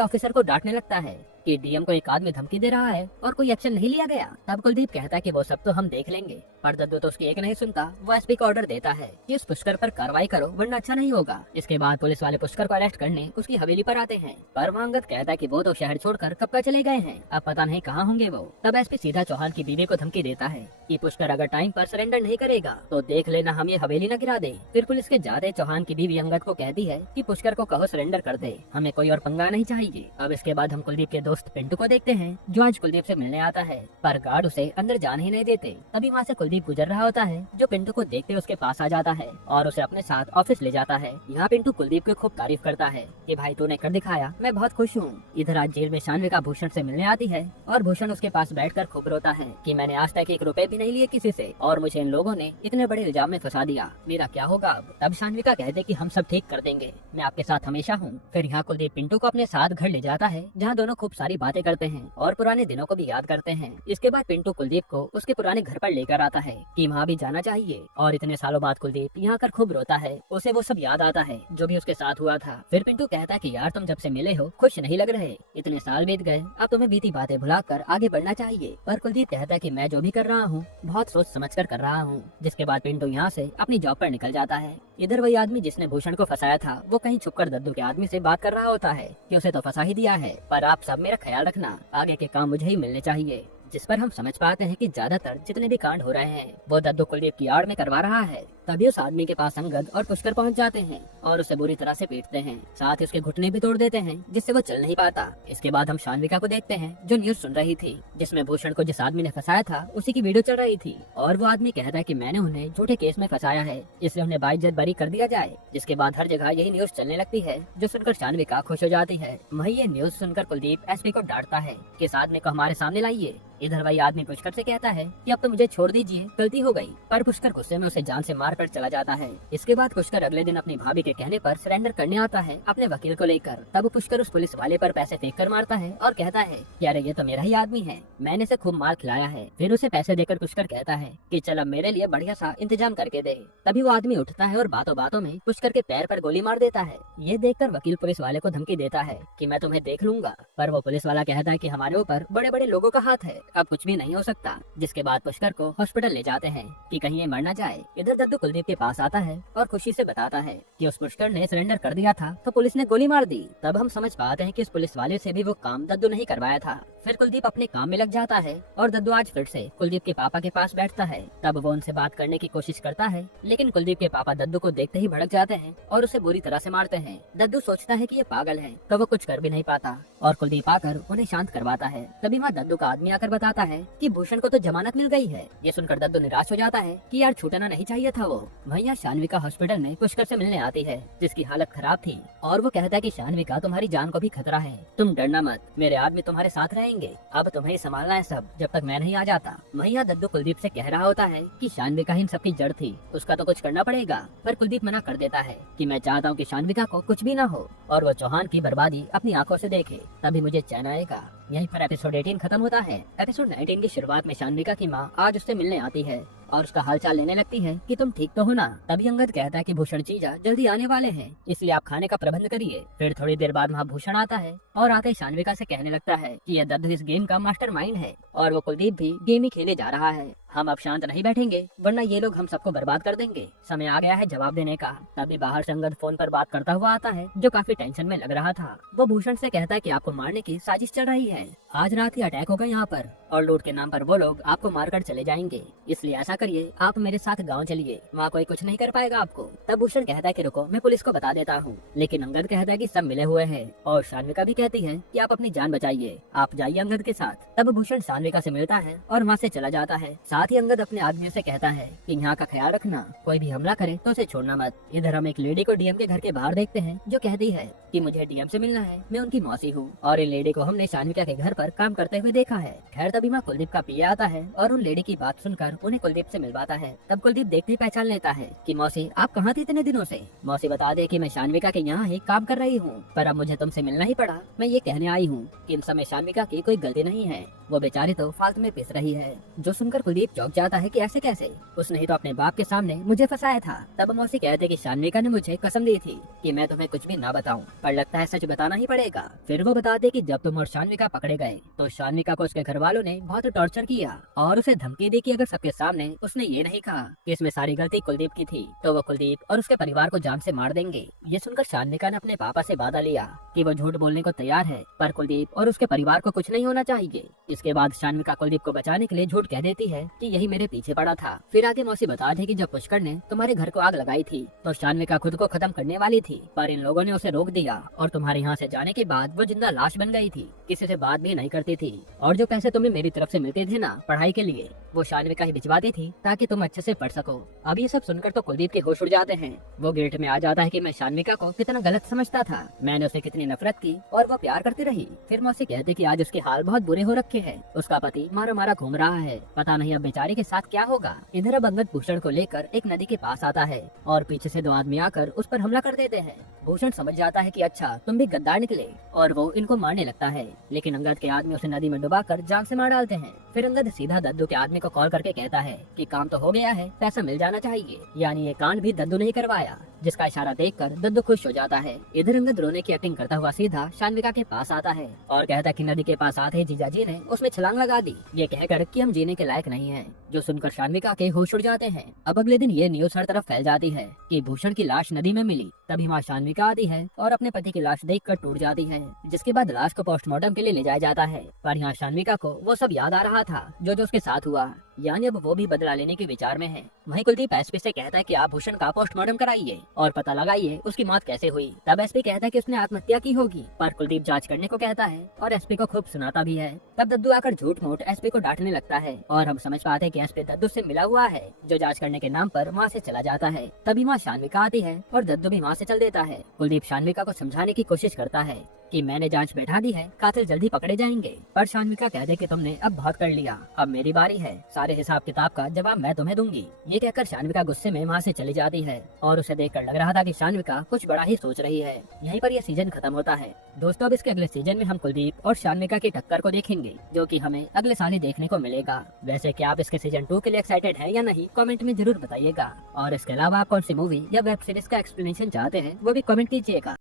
ऑफिसर को डांटने लगता है कि DM को एक आदमी धमकी दे रहा है और कोई एक्शन नहीं लिया गया। तब कुलदीप कहता है कि वो सब तो हम देख लेंगे, पर दद्दू तो उसकी एक नहीं सुनता। वो SP को ऑर्डर देता है कि उस पुष्कर पर कार्रवाई करो वरना अच्छा नहीं होगा। इसके बाद पुलिस वाले पुष्कर को अरेस्ट करने उसकी हवेली पर आते हैं, पर वहाँ अंगद कहता है कि वो तो शहर छोड़कर कब का चले गए हैं, अब पता नहीं कहाँ होंगे वो। तब SP सीधा चौहान की बीवी को धमकी देता है कि पुष्कर अगर टाइम पर सरेंडर नहीं करेगा तो देख लेना हम ये हवेली न गिरा दे। फिर पुलिस के जाते चौहान की बीवी अंगद को कहती है कि पुष्कर को कहो सरेंडर कर दे, हमें कोई और पंगा नहीं चाहिए। अब इसके बाद हम कुलदीप के दोस्त पिंटू को देखते हैं जो आज कुलदीप से मिलने आता है, पर गार्ड उसे अंदर जाने ही नहीं देते। तभी वहाँ से कुलदीप गुजर रहा होता है जो पिंटू को देखते उसके पास आ जाता है और उसे अपने साथ ऑफिस ले जाता है। यहाँ पिंटू कुलदीप की खूब तारीफ करता है कि भाई तूने कर दिखाया, मैं बहुत खुश हूँ। इधर आज जेल में शान्विका भूषण से मिलने आती है और भूषण उसके पास बैठकर खूब रोता है कि मैंने आज तक 1 रुपए भी नहीं लिए किसी से और मुझे इन लोगों ने इतने बड़े इल्जाम में फंसा दिया, मेरा क्या होगा अब। तब शान्विका कहते कि हम सब ठीक कर देंगे, मैं आपके साथ हमेशा हूँ। फिर यहाँ कुलदीप पिंटू को अपने साथ घर ले जाता है जहाँ दोनों खूब सारी बातें करते हैं और पुराने दिनों को भी याद करते हैं। इसके बाद पिंटू कुलदीप को उसके पुराने घर पर लेकर आता है कि वहाँ भी जाना चाहिए और इतने सालों बाद कुलदीप यहाँ कर खूब रोता है, उसे वो सब याद आता है जो भी उसके साथ हुआ था। फिर पिंटू कहता है कि यार तुम जब से मिले हो खुश नहीं लग रहे, इतने साल बीत गए, अब तुम्हें बीती बातें भुलाकर आगे बढ़ना चाहिए। पर कुलदीप कहता है कि मैं जो भी कर रहा हूँ बहुत सोच समझ कर रहा हूँ। जिसके बाद पिंटू यहाँ से अपनी जॉब पर निकल जाता है। इधर वही आदमी जिसने भूषण को फंसाया था वो कहीं छुपकर दद्दू के आदमी से बात कर रहा होता है कि उसे तो फंसा ही दिया है, पर आप सब मेरा ख्याल रखना, आगे के काम मुझे ही मिलने चाहिए। जिस पर हम समझ पाते हैं कि ज्यादातर जितने भी कांड हो रहे हैं वो दद्दू कुलदीप की आड़ में करवा रहा है। तभी उस आदमी के पास अंगद और पुष्कर पहुंच जाते हैं और उसे बुरी तरह से पीटते हैं, साथ ही उसके घुटने भी तोड़ देते हैं जिससे वो चल नहीं पाता। इसके बाद हम शान्विका को देखते हैं जो न्यूज सुन रही थी जिसमें भूषण को जिस आदमी ने फंसाया था उसी की वीडियो चल रही थी और वो आदमी कहता है कि मैंने उन्हें झूठे केस में फंसाया है, इसलिए उन्हें बाइज्जत बरी कर दिया जाए। जिसके बाद हर जगह यही न्यूज चलने लगती है जो सुनकर शान्विका खुश हो जाती है। वही ये न्यूज सुनकर कुलदीप SP को डांटता है कि इस आदमी को हमारे सामने लाइए। इधर वही आदमी पुष्कर से कहता है कि अब तो मुझे छोड़ दीजिए, गलती हो गई, पर पुष्कर गुस्से में उसे जान से मार कर चला जाता है। इसके बाद पुष्कर अगले दिन अपनी भाभी के कहने पर सरेंडर करने आता है अपने वकील को लेकर। तब पुष्कर उस पुलिस वाले पर पैसे फेंक कर मारता है और कहता है कि अरे ये तो मेरा ही आदमी है, मैंने इसे खूब मार खिलाया है। फिर उसे पैसे देकर पुष्कर कहता है कि चल अब मेरे लिए बढ़िया सा इंतजाम करके दे। तभी वो आदमी उठता है और बातों बातों में पुष्कर के पैर पर गोली मार देता है। ये देखकर वकील पुलिस वाले को धमकी देता है कि मैं तुम्हें देख लूंगा, पर वो पुलिस वाला कहता है कि हमारे ऊपर बड़े बड़े लोगों का हाथ है, अब कुछ भी नहीं हो सकता। जिसके बाद पुष्कर को हॉस्पिटल ले जाते हैं कि कहीं ये मर न जाए। इधर दद्दू कुलदीप के पास आता है और खुशी से बताता है कि उस पुष्कर ने सरेंडर कर दिया था तो पुलिस ने गोली मार दी। तब हम समझ पाते हैं कि उस पुलिस वाले से भी वो काम दद्दू नहीं करवाया था। फिर कुलदीप अपने काम में लग जाता है और दद्दू आज फिर से कुलदीप के पापा के पास बैठता है। तब वो उनसे बात करने की कोशिश करता है, लेकिन कुलदीप के पापा दद्दू को देखते ही भड़क जाते हैं और उसे बुरी तरह से मारते हैं। दद्दू सोचता है कि ये पागल है तो वो कुछ कर भी नहीं पाता और कुलदीप आकर उन्हें शांत करवाता है। तभी वहाँ दद्दू का आदमी आकर बताता है कि भूषण को तो जमानत मिल गई है। ये सुनकर दद्दू निराश हो जाता है कि यार छूटना नहीं चाहिए था वो। वहीं शान्विका हॉस्पिटल में पुष्कर से मिलने आती है जिसकी हालत खराब थी और वो कहता है कि शान्विका तुम्हारी जान को भी खतरा है, तुम डरना मत, मेरे आदमी तुम्हारे साथ रहेंगे, अब तुम्हें संभालना है सब जब तक मैं नहीं आ जाता। वहीं दद्दू कुलदीप से कह रहा होता है कि शान्विका ही सबकी जड़ थी, उसका तो कुछ करना पड़ेगा, पर कुलदीप मना कर देता है कि मैं चाहता हूँ कि शान्विका को कुछ भी ना हो और वो चौहान की बर्बादी अपनी आंखों से देखे, तभी मुझे चैन आएगा। यहीं पर एपिसोड 18 खत्म होता है। एपिसोड 19 की शुरुआत में शान्विका की माँ आज उससे मिलने आती है और उसका हालचाल लेने लगती है कि तुम ठीक तो हो ना। तभी अंगद कहता है कि भूषण जीजा जल्दी आने वाले हैं, इसलिए आप खाने का प्रबंध करिए। फिर थोड़ी देर बाद वहाँ भूषण आता है और आते ही शान्विका से कहने लगता है कि यह दद्दू इस गेम का मास्टरमाइंड है और वो कुलदीप भी गेम ही खेले जा रहा है, हम अब शांत नहीं बैठेंगे वरना ये लोग हम सबको बर्बाद कर देंगे, समय आ गया है जवाब देने का। तभी बाहर से अंगद फोन पर बात करता हुआ आता है जो काफी टेंशन में लग रहा था। वो भूषण से कहता है कि आपको मारने की साजिश चल रही है, आज रात ही अटैक होगा यहाँ पर और लूट के नाम पर वो लोग आपको मारकर चले जाएंगे। इसलिए ऐसा करिए, आप मेरे साथ गाँव चलिए, वहाँ कोई कुछ नहीं कर पाएगा आपको। तब भूषण कहता है कि रुको, मैं पुलिस को बता देता हूँ। लेकिन अंगद कहता है कि सब मिले हुए हैं और शान्विका भी कहती है कि आप अपनी जान बचाइए, आप जाइए अंगद के साथ। तब भूषण शान्विका से मिलता है और वहाँ से चला जाता है। साथ ही अंगद अपने आदमियों से कहता है कि यहाँ का ख्याल रखना, कोई भी हमला करे तो उसे छोड़ना मत। इधर हम एक लेडी को डीएम के घर के बाहर देखते हैं जो कहती है कि मुझे डीएम से मिलना है, मैं उनकी मौसी हूँ और इन लेडी को हमने शान्विका के घर पर काम करते हुए देखा है। खैर तभी वहाँ कुलदीप का पिया आता है और उन लेडी की बात सुनकर उन्हें कुलदीप से मिलवाता है। तब कुलदीप देखते ही पहचान लेता है कि मौसी आप कहाँ थी इतने दिनों से। मौसी बता दे कि मैं शान्विका के यहाँ ही काम कर रही हूँ, पर अब मुझे तुमसे मिलना ही पड़ा। मैं ये कहने आई हूँ कि इन समय शान्विका की कोई गलती नहीं है, वो बेचारी तो फालतू में पिस रही है। जो सुनकर कुलदीप चौंक जाता है कि ऐसे कैसे, उसने ही तो अपने बाप के सामने मुझे फंसाया था। तब मौसी कहते कि शान्विका ने मुझे कसम दी थी कि मैं तुम्हें कुछ भी ना बताऊं, पर लगता है सच बताना ही पड़ेगा। फिर वो बताते कि जब तुम और शान्विका पकड़े गए तो शान्विका को उसके घर वालों ने बहुत टॉर्चर किया और उसे धमकी दी कि अगर सबके सामने उसने ये नहीं कहा कि इसमें सारी गलती कुलदीप की थी तो वो कुलदीप और उसके परिवार को जान से मार देंगे। ये सुनकर शान्विका ने अपने पापा से वादा लिया कि वो झूठ बोलने को तैयार है, पर कुलदीप और उसके परिवार को कुछ नहीं होना चाहिए। इसके बाद शान्विका कुलदीप को बचाने के लिए झूठ कह देती है कि यही मेरे पीछे पड़ा था। फिर आगे मौसी बता दी कि जब पुष्कर ने तुम्हारे घर को आग लगाई थी तो शान्विका खुद को खत्म करने वाली थी, पर इन लोगों ने उसे रोक दिया और तुम्हारे यहाँ से जाने के बाद वो जिंदा लाश बन गई थी, किसी से बात भी नहीं करती थी। और जो पैसे तुम्हें मेरी तरफ से मिलते थे ना पढ़ाई के लिए, वो शान्विका ही भिजवाती थी ताकि तुम अच्छे से पढ़ सको। अब ये सब सुनकर तो कुलदीप के होश उड़ जाते हैं। वो गिल्ट में आ जाता है कि मैं शान्विका को कितना गलत समझता था, मैंने उसे कितनी नफरत की और वो प्यार करती रही। फिर मौसी कहते कि आज उसके हाल बहुत बुरे हो रखे हैं, उसका पति मारा मारा घूम रहा है, पता नहीं अब बेचारे के साथ क्या होगा। इधर अब अंगद भूषण को लेकर एक नदी के पास आता है और पीछे से 2 आदमी आकर उस पर हमला कर देते हैं। भूषण समझ जाता है कि अच्छा तुम भी गद्दार निकले और वो इनको मारने लगता है, लेकिन अंगद के आदमी उसे नदी में डुबाकर जान से मार डालते हैं। फिर अंगद सीधा दद्दू के आदमी को कॉल करके कहता है कि काम तो हो गया है, पैसा मिल जाना चाहिए। यानी ये कांड भी दद्दू ने ही करवाया, जिसका इशारा देखकर दद्दू खुश हो जाता है। इधर अंगद रोने की एक्टिंग करता हुआ सीधा शान्विका के पास आता है और कहता है कि नदी के पास आते ही जीजाजी ने उसमें छलांग लगा दी, ये कहकर कि हम जीने के लायक नहीं हैं। जो सुनकर शान्विका के होश उड़ जाते हैं। अब अगले दिन ये न्यूज हर तरफ फैल जाती है कि भूषण की लाश नदी में मिली। तभी माँ शान्विका आती है और अपने पति की लाश देखकर टूट जाती है, जिसके बाद लाश को पोस्टमार्टम के लिए ले जाया जाता है। पर यहाँ शान्विका को वो सब याद आ रहा था जो उसके साथ हुआ, यानी अब वो भी बदला लेने के विचार में है। वहीं कुलदीप एसपी से कहता है कि आप भूषण का पोस्टमार्टम कराइए और पता लगाइए उसकी मौत कैसे हुई। तब एसपी कहता है कि उसने आत्महत्या की होगी, पर कुलदीप जांच करने को कहता है और एसपी को खूब सुनाता भी है। तब दद्दू आकर झूठ मूठ एसपी को डांटने लगता है और हम समझ पाते हैं कि एसपी दद्दू से मिला हुआ है, जो जांच करने के नाम पर वहाँ से चला जाता है। तभी वहाँ शान्विका आती है और दद्दू भी वहाँ से चल देता है। कुलदीप शान्विका को समझाने की कोशिश करता है कि मैंने जांच बैठा दी है, कातिल जल्दी पकड़े जाएंगे। पर शान्विका कह दे कि तुमने अब बहुत कर लिया, अब मेरी बारी है, सारे हिसाब किताब का जवाब मैं तुम्हें दूंगी। ये कहकर शान्विका गुस्से में वहाँ से चली जाती है और उसे देखकर लग रहा था कि शान्विका कुछ बड़ा ही सोच रही है। यहीं पर यह सीजन खत्म होता है। दोस्तों अब इसके अगले सीजन में हम कुलदीप और शान्विका की टक्कर को देखेंगे, जो कि हमें अगले साल ही देखने को मिलेगा। वैसे क्या आप इसके सीजन 2 के लिए एक्साइटेड हैं या नहीं, कमेंट में जरूर बताइएगा। और इसके अलावा आप कौन सी मूवी या वेब सीरीज का एक्सप्लेनेशन चाहते हैं वो भी कमेंट कीजिएगा।